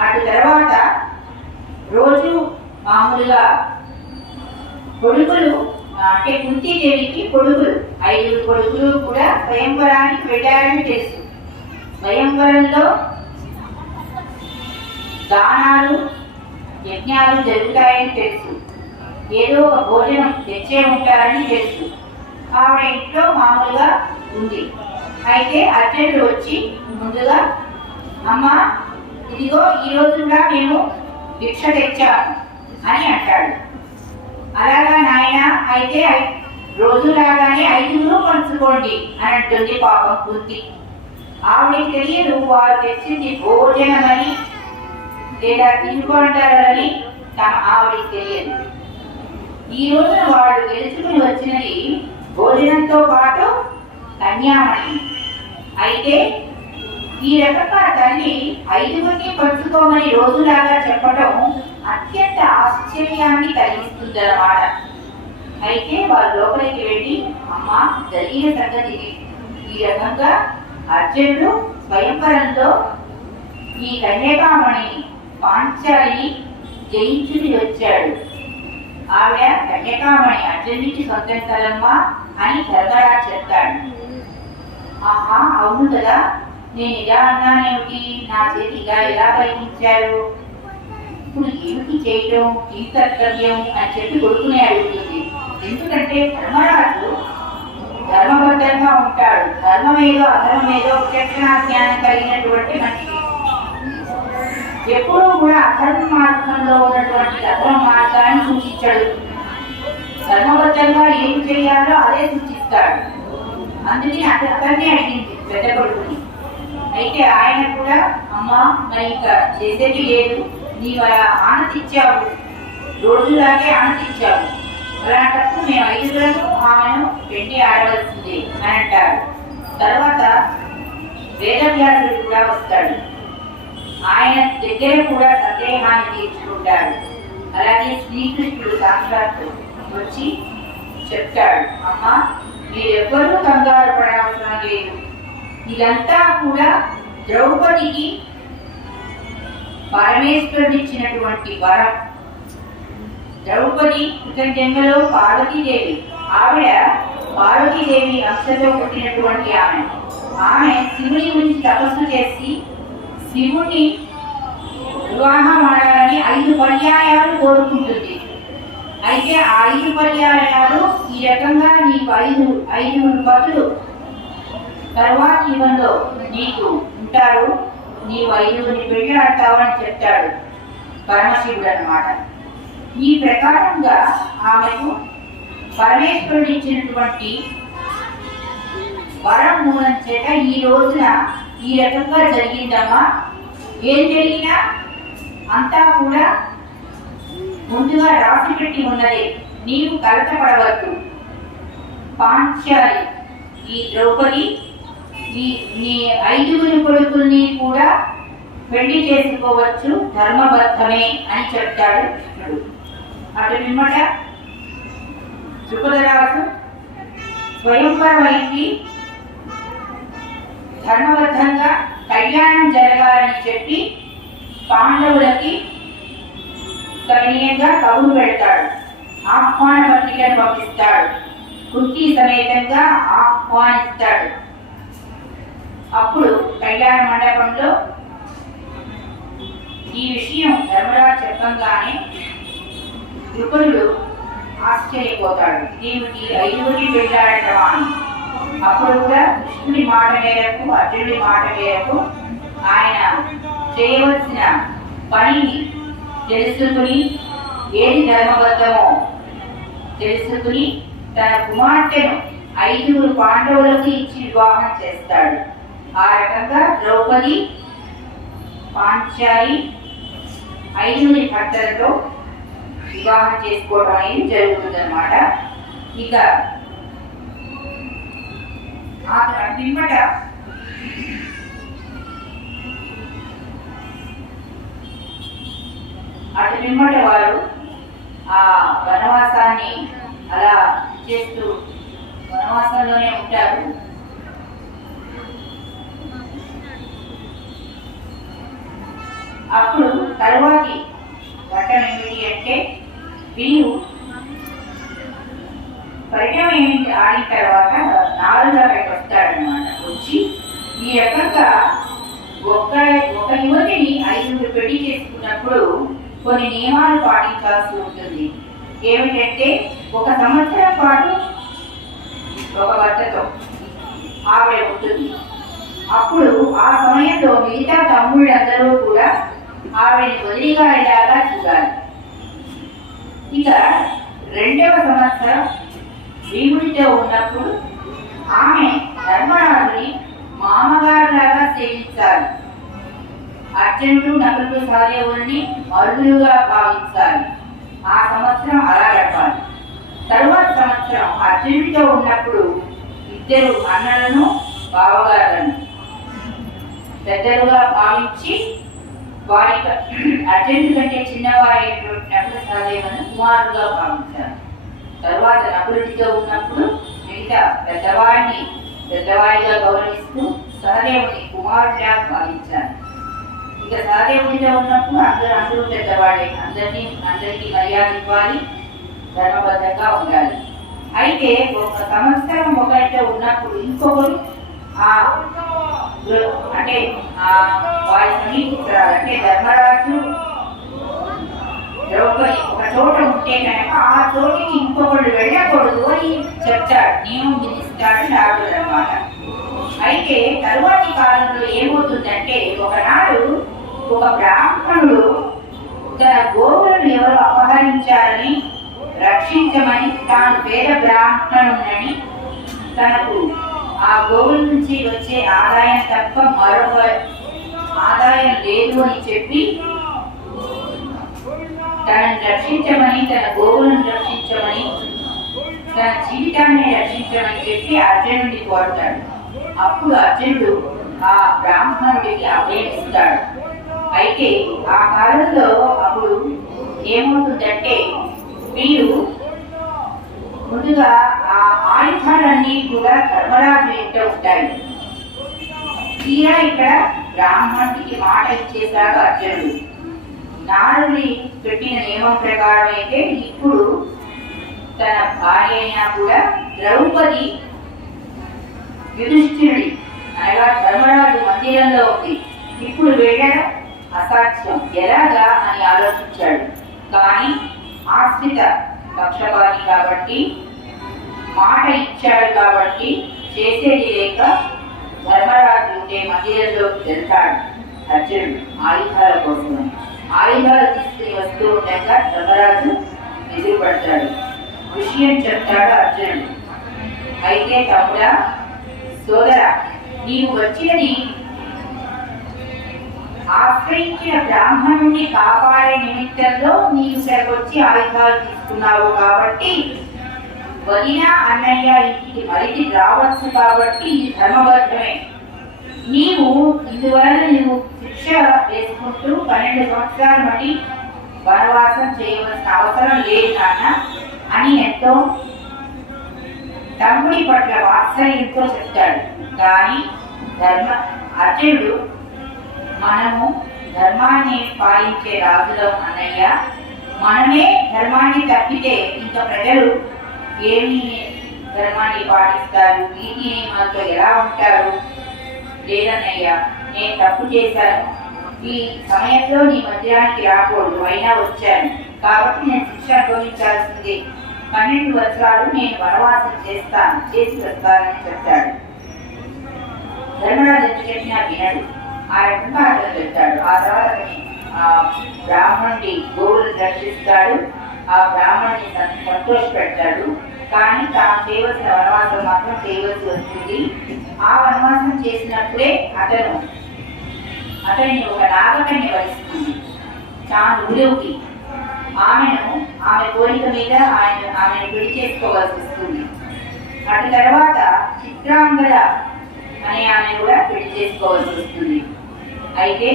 అటు తర్వాత రోజు మామూలుగా కొడుకులు అంటే కుంతీదేవికి కొడుకులు 5 కొడుకులు కూడా స్వయంవరానికి వెళ్ళారని తెలుసు. స్వయంవరంలో దానాలు యజ్ఞాలు జరుగుతాయని తెలుసు. ఏదో ఒక భోజనం తెచ్చే ఉంటారని తెలుసు. ఆవిడ ఇంట్లో మామూలుగా ఉంది. అయితే అర్జునుడు వచ్చి ముందుగా అమ్మ ఇదిగో ఈ రోజు కూడా మేము భిక్ష తెచ్చాము అని అంటాడు. అలాగా నాయన, అయితే రోజులాగానే 5 పంచుకోండి అని అంటుంది పాపం కుంతి. ఆవిడకి తెలియదు వారు తెచ్చింది భోజనమని లేదా తినుకుంటారని ఆవిడకి తెలియదు. ఈ రోజున వాళ్ళు గెలుచుకుని వచ్చినది భోజనంతో పాటు కన్యామణి. అయితే ఈ రకంగా తల్లి 5 పంచుకోమని రోజులాగా చెప్పడం అత్యంత ఆశ్చర్యాన్ని కలిగిస్తుందన్నమాట. అయితే వారు లోపలికి వెళ్ళి అమ్మ జరిగిన సంగతి ఈ రకంగా అర్జునుడు స్వయంవరంలో ఈ కన్యకామణి పాంచాలిని జయించుని వచ్చాడు. ఆవిడ కన్యకామణి అర్జునుడికి సొంతం కదమ్మా అని ధర్మరాజు చెప్తాడు. ఆహా అవును కదా, నేను ఇలా అన్నానేమిటి, నా చేతి ఇలా ఎలా కలిగించారు, ఇప్పుడు ఏమిటి చేయటం, ఈ కర్తవ్యం అని చెప్పి కొడుకునే అడుగుతుంది. ఎందుకంటే ధర్మరాజు ధర్మబద్ధంగా ఉంటాడు. ధర్మమేదో అధర్మమేదో విచక్షణ జ్ఞానం కలిగినటువంటి మనిషి. ఎప్పుడూ కూడా అధర్మ మార్గంలో ఉన్నటువంటి అధర్మ మార్గాన్ని సూచించాడు. ధర్మబద్ధంగా ఏం చేయాలో అదే సూచిస్తాడు. అందుకని అతన్ని అడిగింది పెద్ద కొడుకుని. అయితే ఆయన కూడా అమ్మా మరి ఇంకా చేసేది లేదు, నీవు అలా ఆనందించావు, రోజులాగే ఆనందించావు, అలాంటప్పుడు మేము 5 ఆమెను పెళ్లి ఆడవలసింది అని అంటారు. తర్వాత వేదవ్యాసుడు కూడా వస్తాడు. ఆయన దగ్గర కూడా సందేహాన్ని తీర్చుకుంటాడు. అలాగే శ్రీకృష్ణుడు సాక్షాత్తు వచ్చి చెప్తాడు, అమ్మా మీరెవ్వరూ కంగారు పడవలసిన లేదు, ఇదంతా కూడా ద్రౌపదికి పరమేశ్వరుడిచ్చినటువంటి వరం. ద్రౌపది జన్మలో పార్వతీదేవి, ఆవిడ పార్వతీదేవి వంశంలో పుట్టినటువంటి ఆమె శివుని గురించి తపస్సు చేసి శివుని వివాహం ఆడాలని 5 పర్యాయాలు కోరుకుంటుంది. అయితే ఆ 5 పర్యాయాలు ఈ రకంగా నీకు 5 పతులు తర్వాత జీవనంలో నీకు ఉంటారు, నీవు 5 పెళ్లి ఆడతావని చెప్తాడు పరమశివుడు అన్నమాట. ఈ ప్రకారంగా ఆమెకు పరమేశ్వరుడు ఇచ్చినటువంటి వరం మూలం చేత ఈ రోజున ఈ రకంగా జరిగిందమ్మా. ఏం జరిగినా అంతా కూడా ముందుగా రాసి పెట్టి ఉన్నదే, నీవు కలతపడవద్దు. పాంచాలి ఈ ద్రౌపది నీ 5 కొడుకుల్ని కూడా పెళ్లి చేసుకోవచ్చు, ధర్మబద్ధమే అని చెప్తాడు కృష్ణుడు. అటు పిమ్మట ద్రుపదరాజు స్వయంవరం అయింది, ధర్మబద్ధంగా కళ్యాణం జరగాలని చెప్పి పాండవులకి సవినీయంగా కబురు పెడతాడు. ఆహ్వాన పత్రికను పంపిస్తాడు, కుంతి సమేతంగా ఆహ్వానిస్తాడు. అప్పుడు కళ్యాణ మండపంలో ఈ విషయం ధర్మరాజు చెప్పంగానే ద్రుపదుడు ఆశ్చర్యపోతాడు, దీనికి 5 వెళ్ళాడటమా అని. అప్పుడు కూడా కృష్ణుడి మాట మేరకు అర్జునుడి మాట మేరకు ఆయన చేయవలసిన పనిని తెలుసుకుని ఏది ధర్మబద్ధమో తెలుసుకుని తన కుమార్తెను 5 పాండవులకు ఇచ్చి వివాహం చేస్తాడు. ఆ రకంగా ద్రౌపది పాంచాలి 5 భర్తలతో వివాహం చేసుకోవడం అనేది జరుగుతుందన్నమాట. ఇక పిమ్మట అటు పిమ్మట వారు ఆ వనవాసాన్ని అలా చేస్తూ వనవాసంలోనే ఉంటారు. అప్పుడు తరువాతి ఘట్టం ఏమిటి అంటే వీరు పరిణయం ఏమిటి ఆడిన తర్వాత 4వ అక్కడికి వస్తాడనమాట. వచ్చి ఈ రకంగా ఒక యువతిని 5 పెళ్లి చేసుకున్నప్పుడు కొన్ని నియమాలు పాటించాల్సి ఉంటుంది. ఏమిటంటే 1 సంవత్సరం పాటు ఒక భర్తతో ఆవిడ ఉంటుంది. అప్పుడు ఆ సమయంలో మిగతా తమ్ముళ్ళందరూ కూడా ఆవిడని వదిలిగాడిలాగా చూడాలి. ఇక 2వ సంవత్సరం భీముడితో ఉన్నప్పుడు ఆమె ధర్మరాజుని మామగారులాగా సేవించాలి. అర్జునుడు నకులుడు సహదేవుల్ని మరుదులుగా భావించాలి. ఆ సంవత్సరం అలా గడపాలి. తరువాత సంవత్సరం అర్జునుడితో ఉన్నప్పుడు 2 అన్నలను బావగారులను పెద్దలుగా భావించి వారికి అర్జునుడి కంటే చిన్నవారైనటువంటి నకుల సహదేవులను కుమారుడుగా భావించాలి. తరువాత నకులుడితో ఉన్నప్పుడు మిగతా పెద్దవాడిగా గౌరవిస్తూ సహదేవుని కుమారుడిగా భావించాలి. ఇక సహదేవుడితో ఉన్నప్పుడు అందరూ పెద్దవాడే, అందరికీ మర్యాద ఇవ్వాలి, ధర్మబద్ధంగా ఉండాలి. అయితే 1 సంవత్సరం ఒకరితో ఉన్నప్పుడు ఇంకొకరు అంటే వారి సమీపురాలు అంటే ధర్మరాజు ద్రౌపది ఒక చోట ఉంటే కనుక ఆ చోటికి ఇంకొకళ్ళు వెళ్ళకూడదు అని చెప్తాడు, నియమం విధిస్తాడు నారదుడు అన్నమాట. అయితే తరువాతి కాలంలో ఏమవుతుందంటే, ఒకనాడు ఒక బ్రాహ్మణుడు తన గోవులను ఎవరు అపహరించారని రక్షించమని, తాను పేద బ్రాహ్మణుడని, తనకు ఆ గోవుల నుంచి వచ్చే ఆదాయం తప్ప మరొక ఆదాయం లేదు అని చెప్పి తనని రక్షించమని, తన గోవులను రక్షించమని, తన జీవితాన్ని రక్షించమని చెప్పి అర్జునుడిని కోరుతాడు. అప్పుడు అర్జునుడు ఆ బ్రాహ్మణుడికి అభయమిస్తాడు. అయితే ఆ కాలంలో అప్పుడు ఏమవుతుందంటే, మీరు ముందుగా ఆ ఆయుధాలన్నీ కూడా ధర్మరాజు ఇంట ఉంటాయి. తీరా ఇక్కడ బ్రాహ్మణుడికి మాట ఇచ్చేశాడు అర్జునుడు. నారదుడి పెట్టిన నియమం ప్రకారం అయితే ఇప్పుడు తన భార్య అయినా కూడా ద్రౌపది యుధిష్ఠిరుడి అనగా ధర్మరాజు మందిరంలో ఉంది, ఇప్పుడు వెళ్ళడం అసాధ్యం, ఎలాగా అని ఆలోచించాడు. కానీ ఆశ్రిత పక్షపాతి కాబట్టి, మాట ఇచ్చాడు కాబట్టి చేసేది లేక ధర్మరాజు ఉండే మందిరంలోకి వెళ్తాడు అర్జునుడు ఆయుధాల కోసమని. ఆయుధాలు తీసుకుని వస్తూ ఉండగా ధర్మరాజు ఎదురుపడతాడు. విషయం చెప్తాడు అర్జునుడు. అయితే తమ్ముడా, సోదర, నీవు వచ్చినది ఆశ్రయించిన బ్రాహ్మణుడిని కాపాడే నిమిత్తంలో నీవు ఇక్కడికి వచ్చి ఆయుధాలు తీసుకున్నావు కాబట్టి, వదిన అన్నయ్య ఇంటికి మరిది రావచ్చు కాబట్టి ఇది ధర్మబద్ధమే. ఇందువలన నీవు శిక్ష వేసుకుంటూ 12 సంవత్సరాలు మళ్ళీ వనవాసం చేయవలసిన అవసరం లేదు నాన్న అని ఎంతో తమ్ముడి పట్ల వాత్సల్యంతో చెప్తాడు. కానీ అర్జునుడు, మనము ధర్మాన్ని పాలించే రాజులం అన్నయ్య, మనమే ధర్మాన్ని తప్పితే ఇంకా ప్రజలు ఏమి ధర్మాన్ని పాటిస్తారు, నీతి నియమాలతో ఎలా ఉంటారు? లేదన్నయ్యా, నేను తప్పు చేశాను, ఈ సమయంలో నీ మందిరానికి రాకూడదు, అయినా వచ్చాను కాబట్టి నేను శిక్ష అనుభవించాల్సిందే. 12 సంవత్సరాలు నేను వనవాసం చేసి వస్తానని చెప్తాడు. ధర్మరాజు ఎంత చెప్పినా వినడు, ఆ రకంగా అతను చెప్తాడు. ఆ తర్వాత బ్రాహ్మణుడి గోవులను రక్షిస్తాడు, ఆ బ్రాహ్మణుని సంతోష పెడతాడు. కానీ తాను చేయవలసిన వనవాసం మాత్రం చేయవలసి వస్తుంది. ఆ వనవాసం చేసినప్పుడే అతనిని ఒక నాగకన్య వరిస్తుంది తాను ఉలువుకి. ఆమె కోరిక మీద ఆమెను పెళ్లి చేసుకోవాల్సి వస్తుంది. అటు తర్వాత చిత్రాంగద అనే ఆమె కూడా పెళ్లి చేసుకోవాల్సి వస్తుంది. అయితే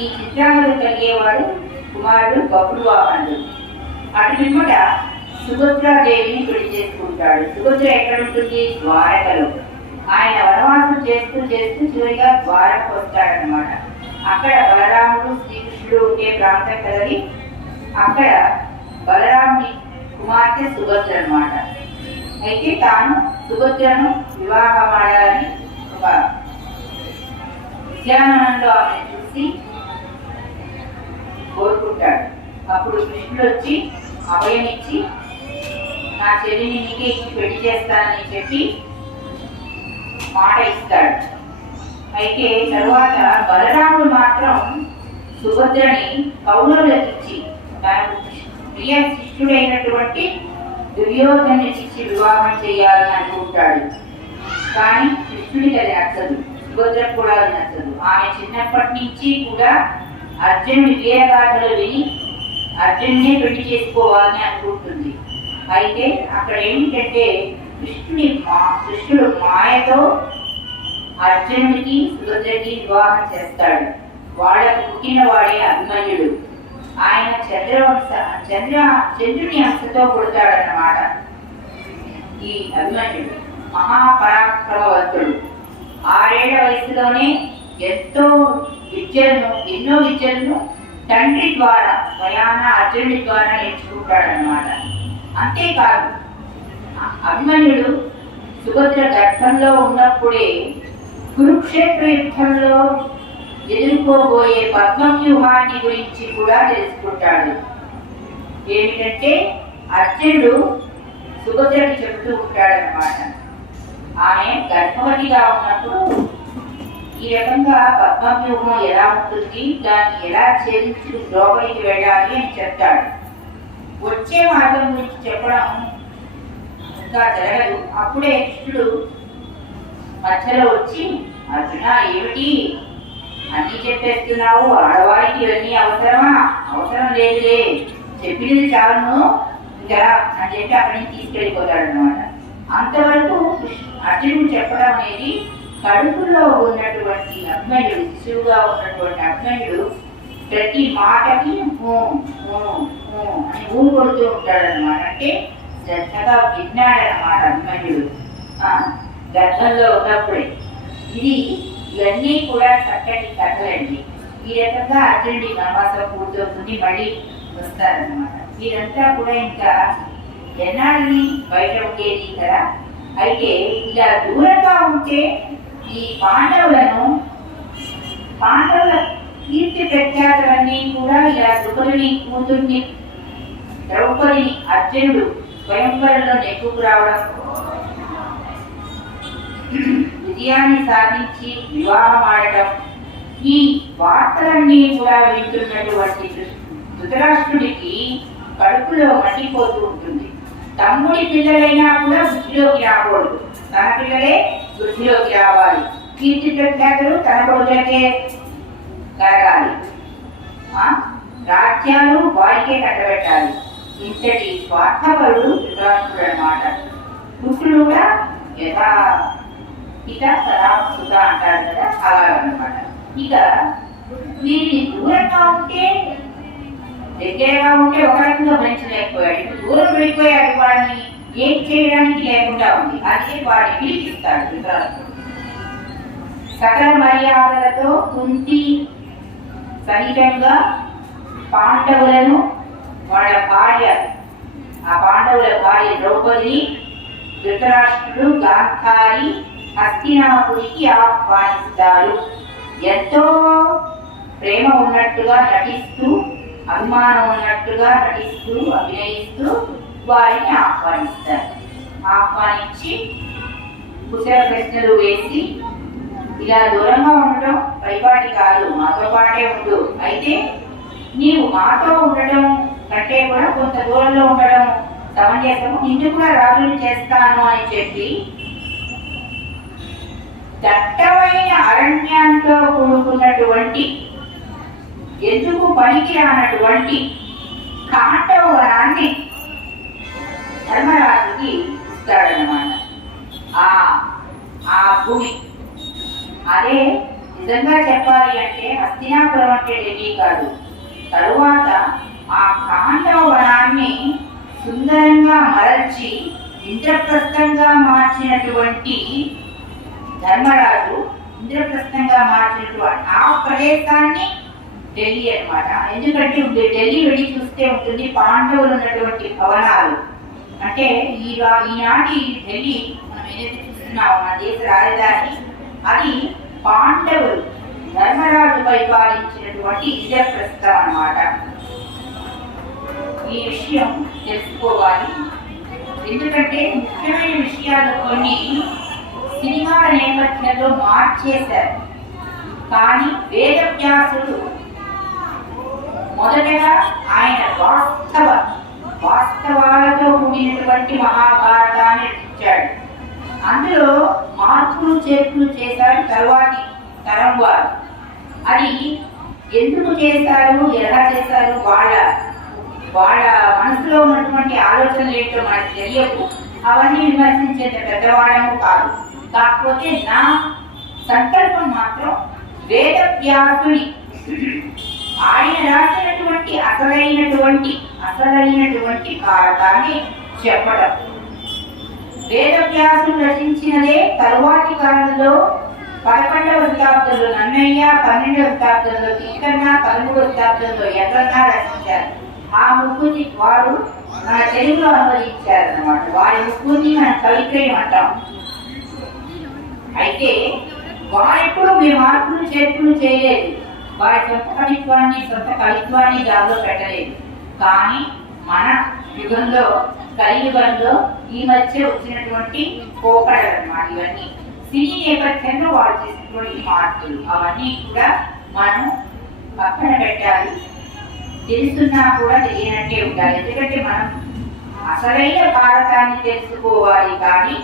ఈ చిత్రాంగద కలిగేవాడు కుమారుడు బబ్రువాహనుడు. అటు పిమ్మట సుభద్రాదేవిని పెళ్లి చేసుకుంటాడు. సుభద్ర ఎక్కడ ఉంటుంది? ద్వారకలో. ఆయన వనవాసం చేస్తూ చివరిగా ద్వారకు వస్తాడనమాట. అక్కడ బలరాముడు శ్రీకృష్ణుడు ఉండే ప్రాంతం కలది. అక్కడ బలరాముని కుమార్తె సుభద్ర అనమాట. అయితే తాను సుభద్రను వివాహమాడాలని ఒక ఉద్యానవనంలో ఆమెను చూసి కోరుకుంటాడు. అప్పుడు కృష్ణుడు వచ్చి అభయమిచ్చి, నా చెల్లిని నీకే ఇచ్చి పెళ్లి చేస్తానని చెప్పి మాట ఇస్తాడు. అయితే తరువాత బలరాముడు మాత్రం సుభద్రని కౌరవులకు ఇచ్చి, తనకు ప్రియ శిష్యుడైనటువంటి దుర్యోధను ఇచ్చి వివాహం చేయాలని అనుకుంటాడు. కానీ కృష్ణుడికి అది నచ్చదు, సుభద్రకు కూడా అది నచ్చదు. ఆమె చిన్నప్పటి నుంచి కూడా అర్జునుడి వీరగాథలు విని అర్జునుడే పెళ్లి చేసుకోవాలని అనుకుంటుంది. అయితే అక్కడ ఏమిటంటే, కృష్ణుడు మాయతో అర్జునుడికి సుభద్రకి వివాహం చేస్తాడు. వాళ్ళకు పుట్టిన వాడే అభిమన్యుడు. ఆయన చంద్రుని అంశతో పుడతాడన్నమాట. ఈ అభిమన్యుడు మహాపరాక్రమవంతుడు. 6 ఏళ్ల వయసులోనే ఎన్నో విద్యలను తండ్రి ద్వారా స్వయాన అర్జునుడి ద్వారా నేర్చుకుంటాడనమాట. అంతేకాదు అభిమన్యుడు సుభద్ర గర్భంలో ఉన్నప్పుడే కురుక్షేత్ర యుద్ధంలో ఎదుర్కోబోయే పద్మవ్యూహాన్ని గురించి కూడా తెలుసుకుంటాడు. ఏమిటంటే అర్జునుడు సుభద్రకి చెబుతూ ఉంటాడనమాట. ఆమె గర్భవతిగా ఉన్నప్పుడు ఈ రకంగా పద్మవ్యూహం ఎలా ఉంటుంది, దాన్ని ఎలా ఛేదించి లోపలికి వెళ్ళాలి అని చెప్తాడు. వచ్చే మార్గం గురించి చెప్పడం ఇంకా జరగదు. అప్పుడే కృష్ణుడు మధ్యలో వచ్చి, అర్జున ఏమిటి అన్ని చెప్పేస్తున్నావు, ఆడవారికి ఇవన్నీ అవసరమా? అవసరం లేదులే, చెప్పినది చాలును ఇంకా అని చెప్పి అక్కడి నుంచి తీసుకెళ్ళిపోతాడు అనమాట. అంతవరకు అర్జునుడు చెప్పడం అనేది కడుపులో ఉన్నటువంటి అగ్నయుడు, శిశువుగా ఉన్నటువంటి అగ్నయుడు ప్రతి మాటకి అని ఊ కొడుతూ ఉంటాడు అనమాట. అంటే శ్రద్ధగా విన్నాడనమాట అగ్నయుడు గర్భంలో ఉన్నప్పుడే. ఇవన్నీ కూడా చక్కటి కథలండి. ఈ రకంగా అర్జునుడి వనవాసం పూర్తవుతుంది, మళ్ళీ వస్తారనమాట. వీరంతా కూడా ఇంకా ఎన్నాళ్ళని బయట ఉండేది కదా. అయితే ఇలా దూరంగా ఉంటే ఈ పాండవుల కీర్తి ప్రఖ్యాతులన్నీ కూడా ఇలా ద్రుపదుని కూతుర్ని ద్రౌపదిని అర్జునుడు స్వయంవరంలో నెక్కుకు రావడం, విజయాన్ని సాధించి వివాహం ఆడటం, ఈ వార్తలన్నీ కూడా వింటున్నటువంటి ధృతరాష్ట్రుడికి కడుపులో మండిపోతూ ఉంటుంది. తమ్ముడి పిల్లలైనా కూడా వృద్ధిలోకి రాకూడదు, తన పిల్లలే వృద్ధిలోకి రావాలి. కీర్తి ప్రఖ్యాతులు తన కొడుకులకే కలగాలి, రాజ్యాలు వారికే కట్టబెట్టాలి. ఇంతటి స్వార్థపరుడు ధృతరాష్ట్రుడు అనమాట. పుత్రుడు కూడా యథా ఇక సదా సుత అంటారు కదా, అలాగనమాట. ఇక వీరిని దూరంగా ఉంటే, దగ్గరగా ఉంటే ఒక రకంగా భరించలేకపోయాడు. ఇప్పుడు దూరం వెళ్ళిపోయాడు, వాడిని ఏం చేయడానికి లేకుండా ఉంది. అదే వాడిని పిలిపిస్తాడు ధృతరాష్ట్రుడు. సకల మర్యాదలతో కుంతి సహితంగా పాండవులను, వాళ్ళ భార్య, ఆ పాండవుల భార్య ద్రౌపదిని ధృతరాష్ట్రుడు గాంధారి హస్తినాపురికి ఆహ్వానిస్తారు. ఎంతో ప్రేమ ఉన్నట్టుగా నటిస్తూ, అభిమానం ఉన్నట్టుగా నటిస్తూ, అభినయిస్తూ వారిని ఆహ్వానిస్తారు. ఆహ్వానించి కుశల ప్రశ్నలు వేసి, ఇలా దూరంగా ఉండటం పరిపాటి కాదు, మాతో పాటే ఉండు. అయితే నీవు మాతో ఉండటం కంటే కూడా కొంత దూరంలో ఉండడం సమంజసము, నిన్ను కూడా రాజుని చేస్తాను అని చెప్పి దట్టమైన అరణ్యంతో కూడుకున్నటువంటి, ఎందుకు పనికి రానటువంటి కాండవ వనాన్ని ధర్మరాజుకి ఇస్తాడనమాట. ఆ భూమి అదే నిజంగా చెప్పాలి అంటే హస్తినాపురం అంటే ఢిల్లీ కాదు. తరువాత ఆ కాండవ వనాన్ని సుందరంగా మరల్చి ఇంద్రప్రస్థంగా మార్చినటువంటి ధర్మరాజు, ఇంద్రప్రస్థంగా మార్చినటువంటి ఆ ప్రదేశాన్ని ఢిల్లీ అనమాట. ఎందుకంటే ఢిల్లీ వెళ్ళి చూస్తే ఉంటుంది పాండవులు ఉన్నటువంటి భవనాలు. అంటే ఈనాటి ఢిల్లీ మనం ఏదైతే చూస్తున్నామో మన దేశ రాజధాని, అది పాండవులు ధర్మరాజు పరిపాలించినటువంటి ఇంద్రప్రస్థం అన్నమాట. ఈ విషయం తెలుసుకోవాలి. ఎందుకంటే ముఖ్యమైన విషయాలు కొన్ని సినిమాల నేపథ్యంలో మార్చేశారు. కానీ వేదవ్యాసుడు మొదటగా ఆయన వాస్తవాలతో కూడినటువంటి మహాభారతాన్ని రచించాడు. అందులో మార్పులు చేర్పులు చేశారు తరువాతి తరం వారు. అది ఎందుకు చేశారు, ఎలా చేశారు, వాళ్ళ మనసులో ఉన్నటువంటి ఆలోచనలు ఏంటో మనకు తెలియదు. అవన్నీ విమర్శించేంత పెద్దవాడము కాదు. కాకపోతే నా సంకల్పం మాత్రం వేదవ్యాసుని ఆయన రాసినటువంటి అసలైనటువంటి భారతాన్ని చెప్పడం. వేదవ్యాసుడు రచించినదే తరువాతి కాలంలో 11వ శతాబ్దంలో నన్నయ్య, 12వ శతాబ్దంలో తిక్కన్న, 13వ శతాబ్దంలో ఎర్రన్న రచించారు. ఆ ముగ్గురిని వారు మన తెలుగులో అనువదించారు అన్నమాట. వారి ముగ్గురిని మనం కవిత్రయం అంటాం. అయితే వారెప్పుడు మీరు మార్పులు చేర్పులు చేయలేదు, వారి సొంత కవిత్వాన్ని దానిలో పెట్టలేదు. కానీ మన యుగంలో కలియుగంలో ఈ మధ్య వచ్చినటువంటి పోకడలు అన్నమాట. ఇవన్నీ సినీ నేపథ్యంలో వాళ్ళు చేసినటువంటి మార్పులు అవన్నీ కూడా మనం పక్కన పెట్టాలి. తెలుసున్నా కూడా తెలియనట్టే ఉండాలి. ఎందుకంటే మనం అసలైన భారతాన్ని తెలుసుకోవాలి, కానీ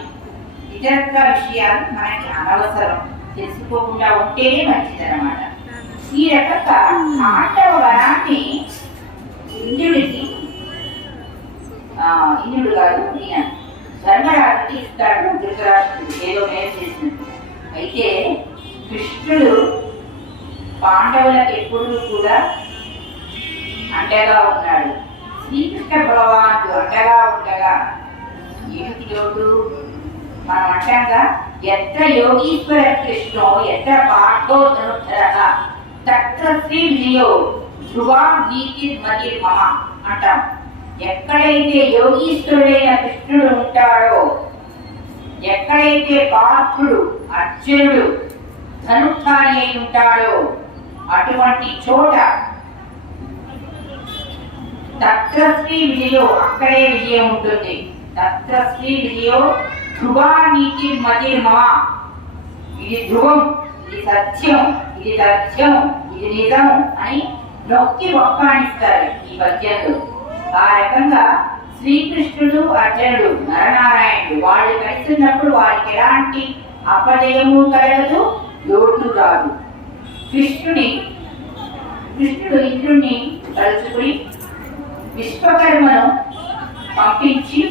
ఇతరత్వ విషయాలు మనకి అనవసరం. తెలుసుకోకుండా ఉంటేనే మంచిదన్నమాట. ఈ రకంగా ఆటవ వరాన్ని ఇంద్రుడికి ఇంద్రుడు కాదు ఈయన ధర్మరాజుకి ఇస్తాడు ధృతరాష్ట్రుడు ఏదో మేలు చేసినట్టు. అయితే కృష్ణుడు పాండవులకు ఎప్పుడూ కూడా అండగా ఉన్నాడు. శ్రీకృష్ణ భగవానుడు అండగా ఉండగా ఏమిటి లోటు? మనం అంటాగా ఎత్ర యోగీశ్వర కృష్ణో ఎత్ర పాఠో ధనుధర తత్ర శ్రీ విజయో ధ్రువా నీతి మది మమ అంటాం. ఎక్కడైతే యోగీశ్వరుడైన కృష్ణుడు ఉంటాడో, ఎక్కడైతే పార్థుడు అర్జునుడు ధనుర్ధారి అయి ఉంటాడో అటువంటి చోట తత్ర శ్రీ విజయో అక్కడే విజయం ఉంటుంది. తత్ర శ్రీ విజయో ధ్రువా నీతి మతి మమ. ఇది ధ్రువం, ఇది సత్యం, ఇది తథ్యం, ఇది నిజం అని నొక్కి ఒక్కానిస్తారు ఈ పద్యంలో. ఆ రకంగా శ్రీకృష్ణుడు అర్జునుడు నరనారాయణుడు వాళ్ళు కలిసినప్పుడు వారికి ఎలాంటి అపజయము కలగదు, లోటు రాదు. కృష్ణుడు ఇంద్రుణ్ణి తలుచుకుని విశ్వకర్మను పంపించి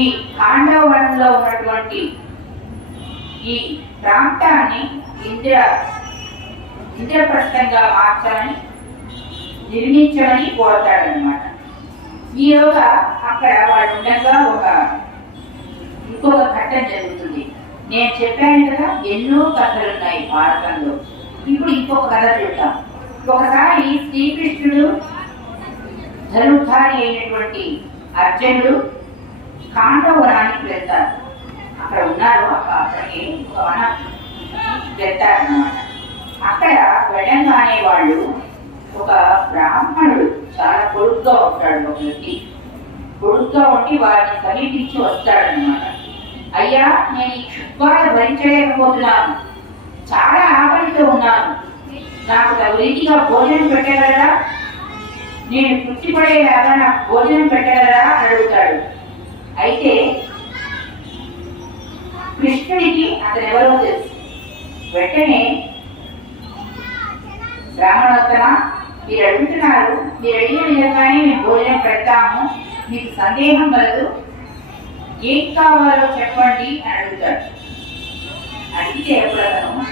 ఈ పాండవవనంలో ఉన్నటువంటి ఈ ప్రాంతాన్ని ఇంద్రప్రస్థంగా మార్చాలని నిర్మించమని కోరతాడనమాట. ఈలోగా అక్కడ వాడు ఉండగా ఇంకొక ఘట్టం జరుగుతుంది. నేను చెప్పాను కదా ఎన్నో కథలు ఉన్నాయి భారతంలో. ఇప్పుడు ఇంకొక కథ చూద్దాం. ఒకసారి శ్రీకృష్ణుడు ధనుర్ధారి అయినటువంటి అర్జునుడు ఖాండవనానికి వెళ్తారు. అక్కడ ఉన్నారు, అక్కడికి ఒక వనం వెళ్తారన్నమాట. అక్కడ వెళ్ళంగానే వాళ్ళు ఒక బ్రాహ్మణుడు చాలా పొడుగ్గా ఉంటాడు, ఒక వ్యక్తి పొడుగ్గా ఉండి వారిని సమీపించి వస్తాడనమాట. అయ్యా, నేను ఈ క్షుద్బాధ భరించలేకపోతున్నాను, చాలా ఆకలితో ఉన్నాను, నాకు తగు రీతిగా భోజనం పెట్టగలరా, నేను తృప్తిపడేలాగా నాకు భోజనం పెట్టగలరా అని అడుగుతాడు. అయితే కృష్ణుడికి అతను ఎవరో తెలుసు. వెంటనే బ్రాహ్మణోత్తమ, మీరు అడుగుతున్నారు, మీరు అడిగిన విధంగానే మేము భోజనం పెడతాము, మీకు సందేహం కలదు, ఏం కావాలో చెప్పండి అని అడుగుతాడు. అడిగితే ఎప్పుడు అతను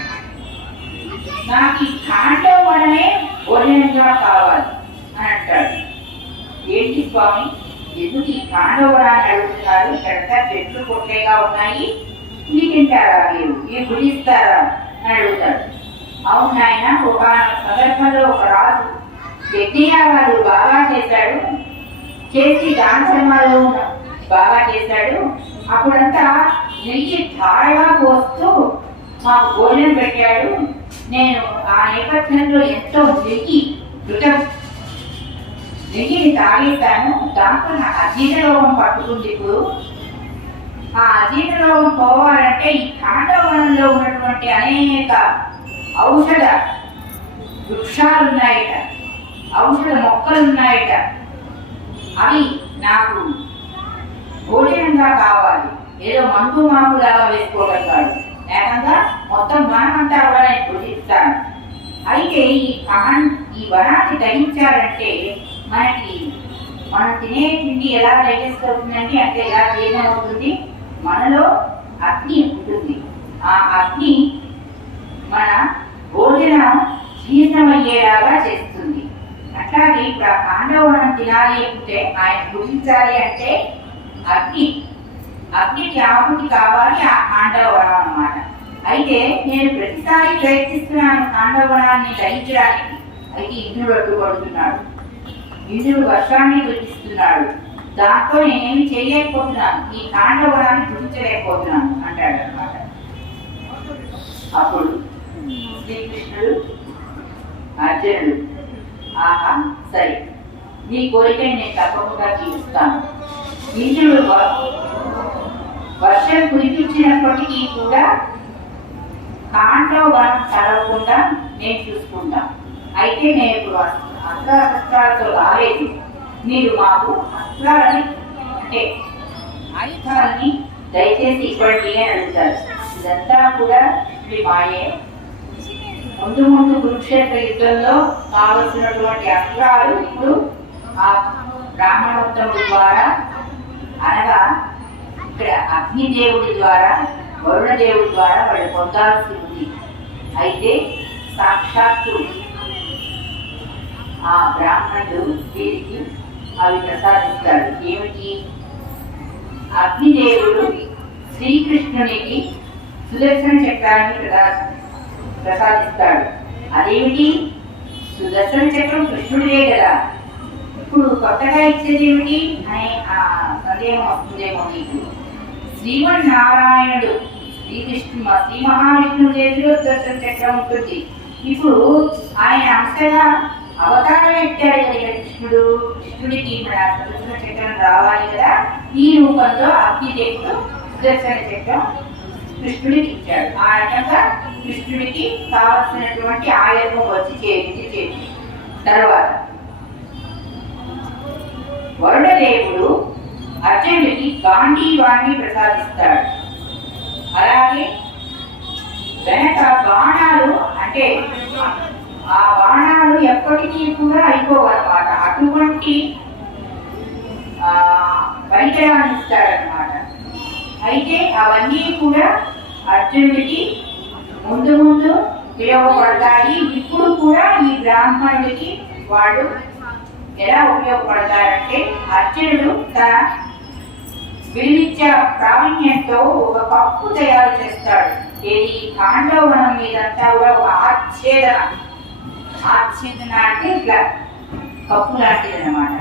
నాకు ఈ ఖాండవనమే భోజనంగా కావాలి అని అంటాడు. ఏంటి స్వామి, ఎందుకు ఈ ఖాండవనాన్ని అడుగుతున్నారు? ఇక్కడంతా చెట్లు కొట్టేగా ఉన్నాయి, ఇవి తింటారా మీరు, ఇవి భుజిస్తారా అని అడుగుతాడు. అవును నాయన, ఒక సందర్భంలో ఒక రాజు యజ్ఞయాగాలు బాగా చేశాడు, చేసి దాన ధర్మాలు బాగా చేశాడు. అప్పుడంతా నెయ్యి ధారగా పోస్తూ మాకు భోజనం పెట్టాడు. నేను ఆ నేపథ్యంలో ఎంతో నెయ్యిని తాగేశాను. దాంతో నాకు అజీర్ణ రోగం పట్టుకుంది. ఇప్పుడు ఆ అజీర్ణ రోగం పోవాలంటే ఈ ఖాండవనంలో ఉన్నటువంటి అనేక ఔషధ వృక్షాలున్నాయట, ఔషధ మొక్కలున్నాయట, అవి నాకు భోజనంగా కావాలి. ఏదో మందు మాపులాగా వేసుకోవడం కాదు, ఏకంగా మొత్తం వనమంతా కూడా నేను భుజిస్తాను. అయితే ఈ వనాన్ని దహించాలంటే మనం తినే తిండి ఎలా డైజెస్ట్ అవుతుందండి అంటే ఎలా జీర్ణం అవుతుంది? మనలో అగ్ని ఉంటుంది. ఆ అగ్ని మన భోజనం జీర్ణమయ్యేలాగా చేస్తుంది. అట్లాగే ఇప్పుడు ఆ ఖాండవనం తినాలి అంటే, ఆయన భుజించాలి అంటే అగ్నికి ఆహుతి కావాలి, ఆ ఖాండవనం అన్నమాట. అయితే నేను ప్రతిసారి ప్రయత్నిస్తున్నాను ఖాండవనాన్ని దహించడానికి. అయితే ఇంద్రుడు అడ్డుపడుతున్నాడు, ఇంద్రుడు వర్షాన్ని కురిపిస్తున్నాడు, దాంతో నేనేమి చేయలేకపోతున్నాను, ఈ ఖాండవనాన్ని భుజించలేకపోతున్నాను అంటాడు అనమాట. అప్పుడు శ్రీకృష్ణుడు అర్జునుడు, ఆహా సరే, నీ కోరికని నేను తప్పకుండా తీరుస్తాను. ఇంద్రుడు వర్షం కురిపించినప్పటికీ కూడా కాంట్లో వనం చదవకుండా నేను చూసుకుంటాను. అయితే నేను ఇప్పుడు అస్త్రాలతో రాలేదు, మీరు మాకు అస్త్రాలని అంటే ఆయుధాలని దయచేసి ఇవ్వండి అని అడుగుతారు. ఇదంతా కూడా మీ మాయే. ముందు ముందు కురుక్షేత్ర యుద్ధంలో కావలసినటువంటి అస్త్రాలు ఇప్పుడు ఆ బ్రాహ్మణోత్తముడి ద్వారా, అనగా ఇక్కడ అగ్నిదేవుడి ద్వారా, వరుణదేవుడి ద్వారా వాళ్ళు పొందాల్సి ఉంది. అయితే సాక్షాత్తు ఆ బ్రాహ్మణుడు వీరికి అవి ప్రసాదిస్తాడు. ఏమిటి? అగ్నిదేవుడు శ్రీకృష్ణునికి సుదర్శన చక్రాన్ని ప్రసాదిస్తాడు. అదేమిటి? సుదర్శన చక్రం కృష్ణుడిదే కదా, ఇప్పుడు కొత్తగా ఇచ్చేది ఏమిటి అనే సందేహం వస్తుందేమో మీకు. శ్రీమన్నారాయణుడు శ్రీ మహావిష్ణువు చేతిలో సుదర్శన చక్రం ఉంటుంది. ఇప్పుడు ఆయన అంశగా అవతారం ఎత్తాడు కదా కృష్ణుడు. కృష్ణుడికి మన సుదర్శన చక్రం రావాలి కదా, ఈ రూపంలో అగ్నిదేవుడు సుదర్శన చక్రం కృష్ణుడికి ఇచ్చాడు. ఆ రకంగా కృష్ణుడికి కావలసినటువంటి ఆయుధం వచ్చి చేసి తర్వాత వరుణదేవుడు అర్జునుడికి గాంధీవాన్ని ప్రసాదిస్తాడు. అలాగే వెనక బాణాలు, అంటే ఆ బాణాలు ఎప్పటికీ కూడా అయిపోవన్నమాట. అటువంటి పరికరాన్ని ఇస్తాడనమాట. అయితే అవన్నీ కూడా అర్జునుడికి ముందు ముందు ఉపయోగపడతాయి. ఇప్పుడు కూడా ఈ బ్రాహ్మణుడికి వాళ్ళు ఎలా ఉపయోగపడతారంటే, అర్జునుడు తన విలువిద్య ప్రావీణ్యంతో ఒక కప్పు తయారు చేస్తాడు. ఇది ఖాండవనం మీదంతా కూడా ఒక ఆచ్ఛేదన అంటే ఇట్లా కప్పు లాంటిది అనమాట.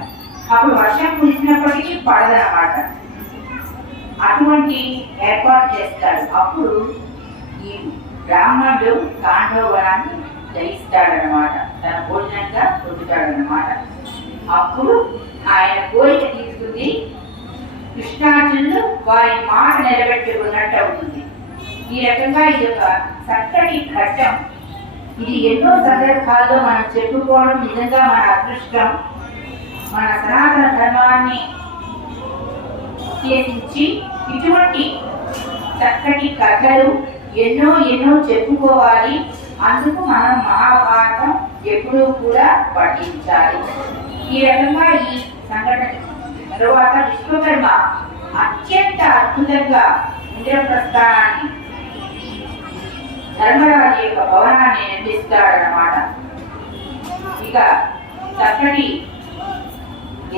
అప్పుడు వర్షం కురిసినప్పటికీ పడదనమాట. అటువంటి ఏర్పాటు చేస్తాడు. అప్పుడు ఈ బ్రాహ్మణుడు ఖాండవనాన్ని జయిస్తాడనమాట, తన భోజనంగా పొందుతాడనమాట. అప్పుడు ఆయన కోరిక తీసుకుంది. కృష్ణార్జునులు వారి మాట నిలబెట్టుకున్నట్టు అవుతుంది. ఈ రకంగా ఇది ఒక చక్కటి ఘట్టం. ఇది ఎన్నో సందర్భాల్లో మనం చెప్పుకోవడం నిజంగా మన అదృష్టం. మన సనాతన ధర్మాన్ని ఉద్దేశించి ఇటువంటి చక్కటి కథలు ఎన్నో ఎన్నో చెప్పుకోవాలి. అందుకు మనం మహాభారతం ఎప్పుడూ కూడా పఠించాలి. ఈ రకంగా ఈ సంఘటన తరువాత విశ్వకర్మ అత్యంత అద్భుతంగా ఇంద్రప్రస్థానాన్ని, ధర్మరాజు యొక్క భవనాన్ని నిర్మిస్తాడనమాట. ఇక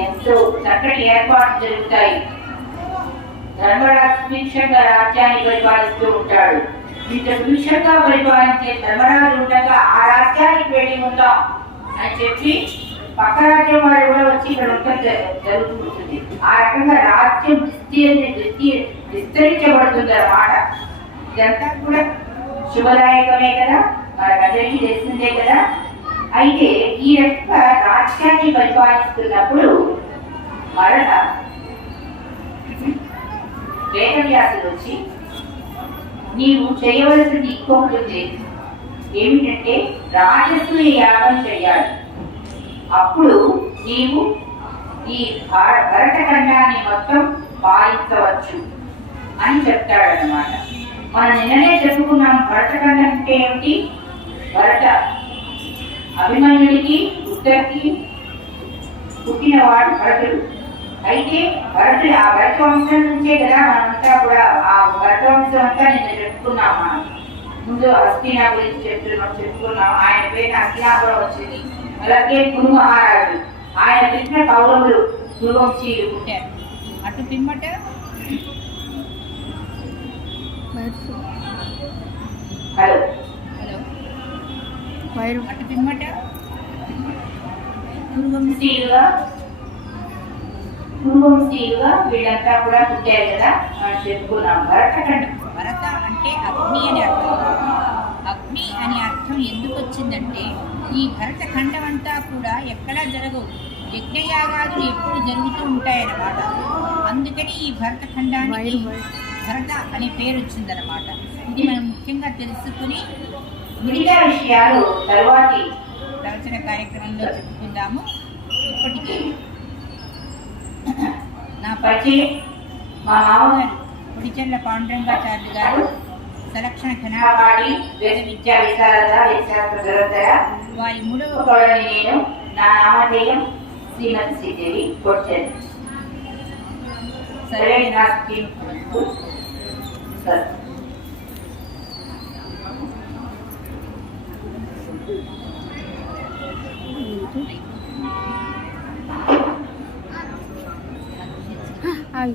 ఎంతో చక్కటి ఏర్పాట్లు జరుగుతాయి. ధర్మరాజు సుభిక్షంగా రాజ్యాన్ని పరిపాలిస్తూ ఉంటాడు. ఇంత సుభిక్షంగా పరిపాలించే ధర్మరాజు ఉండగా ఆ రాజ్యానికి వెళ్ళి ఉందాం అని చెప్పి పక్క రాజ్యం వాళ్ళు కూడా వచ్చి ఇక్కడ ఉండటం జరుగుతుంటుంది. ఆ రకంగా రాజ్యం విస్తరించబడుతుంది అన్నమాట. ఇదంతా కూడా శుభదాయకమే కదా, మనకందరికీ తెలిసిందే కదా. అయితే ఈ రకంగా రాజ్యాన్ని పరిపాలిస్తున్నప్పుడు మరణ వేదవ్యాసుడు వచ్చి, నీవు చేయవలసింది ఇంకొకటి ఏమిటంటే రాజసూయ యాగం చేయాలి. అప్పుడు నీవు ఈ భరతఖండాన్ని మొత్తం పాలించవచ్చు అని చెప్తాడనమాట. మనం నిన్ననే చెప్పుకున్నాం భరతఖండం అంటే ఏమిటి. భరత అభిమన్యుడికి ఉత్తరకి పుట్టినవాడు భరతుడు. అయితే భరతుడు ఆ భరతవంశం నుంచే కదా మనంతా కూడా ఆ భరతవంశం అంతా నిన్న చెప్పుకున్నాం. మనం ముందు హస్తినా గురించి చెప్పుకున్నాం. ఆయన పేరు హస్తినాపురం వచ్చింది. అలాగే గురు మహారాజు, ఆయన కృష్ణ కౌరవులు గురువంశీయులు పుట్టారు. అటు పిమ్మట అటు పిమ్మట గురువంశీయులుగా వీళ్ళంతా కూడా పుట్టారు కదా మనం చెప్పుకున్నాం. భరత అంటే అగ్ని అని అర్థం. అగ్ని అని అర్థం ఎందుకు వచ్చిందంటే, ఈ భరతఖండం అంతా కూడా ఎక్కడా జరగవు. యజ్ఞయాగాదులు ఎప్పుడు జరుగుతూ ఉంటాయన్నమాట. అందుకని ఈ భరతఖండానికి భరత అనే పేరు వచ్చిందన్నమాట. ఇది మనం ముఖ్యంగా తెలుసుకుని మిగతా విషయాలు తరువాతి ప్రవచన కార్యక్రమంలో చెప్పుకుందాము. ఇప్పటికీ నా పరిచయం మా మామగారు పొడిచెర్ల పాండురంగాచార్యులు గారు, సలక్షణ ఘనాపాటి, వేద విద్యా విశారద విశాస్త్ర దురంధర, వారి 3వ కోడలి నేను. నా నామధేయం శ్రీమతి శ్రీదేవి పొడిచెర్ల. సరే నా స్కీమ్ సార్. Ay.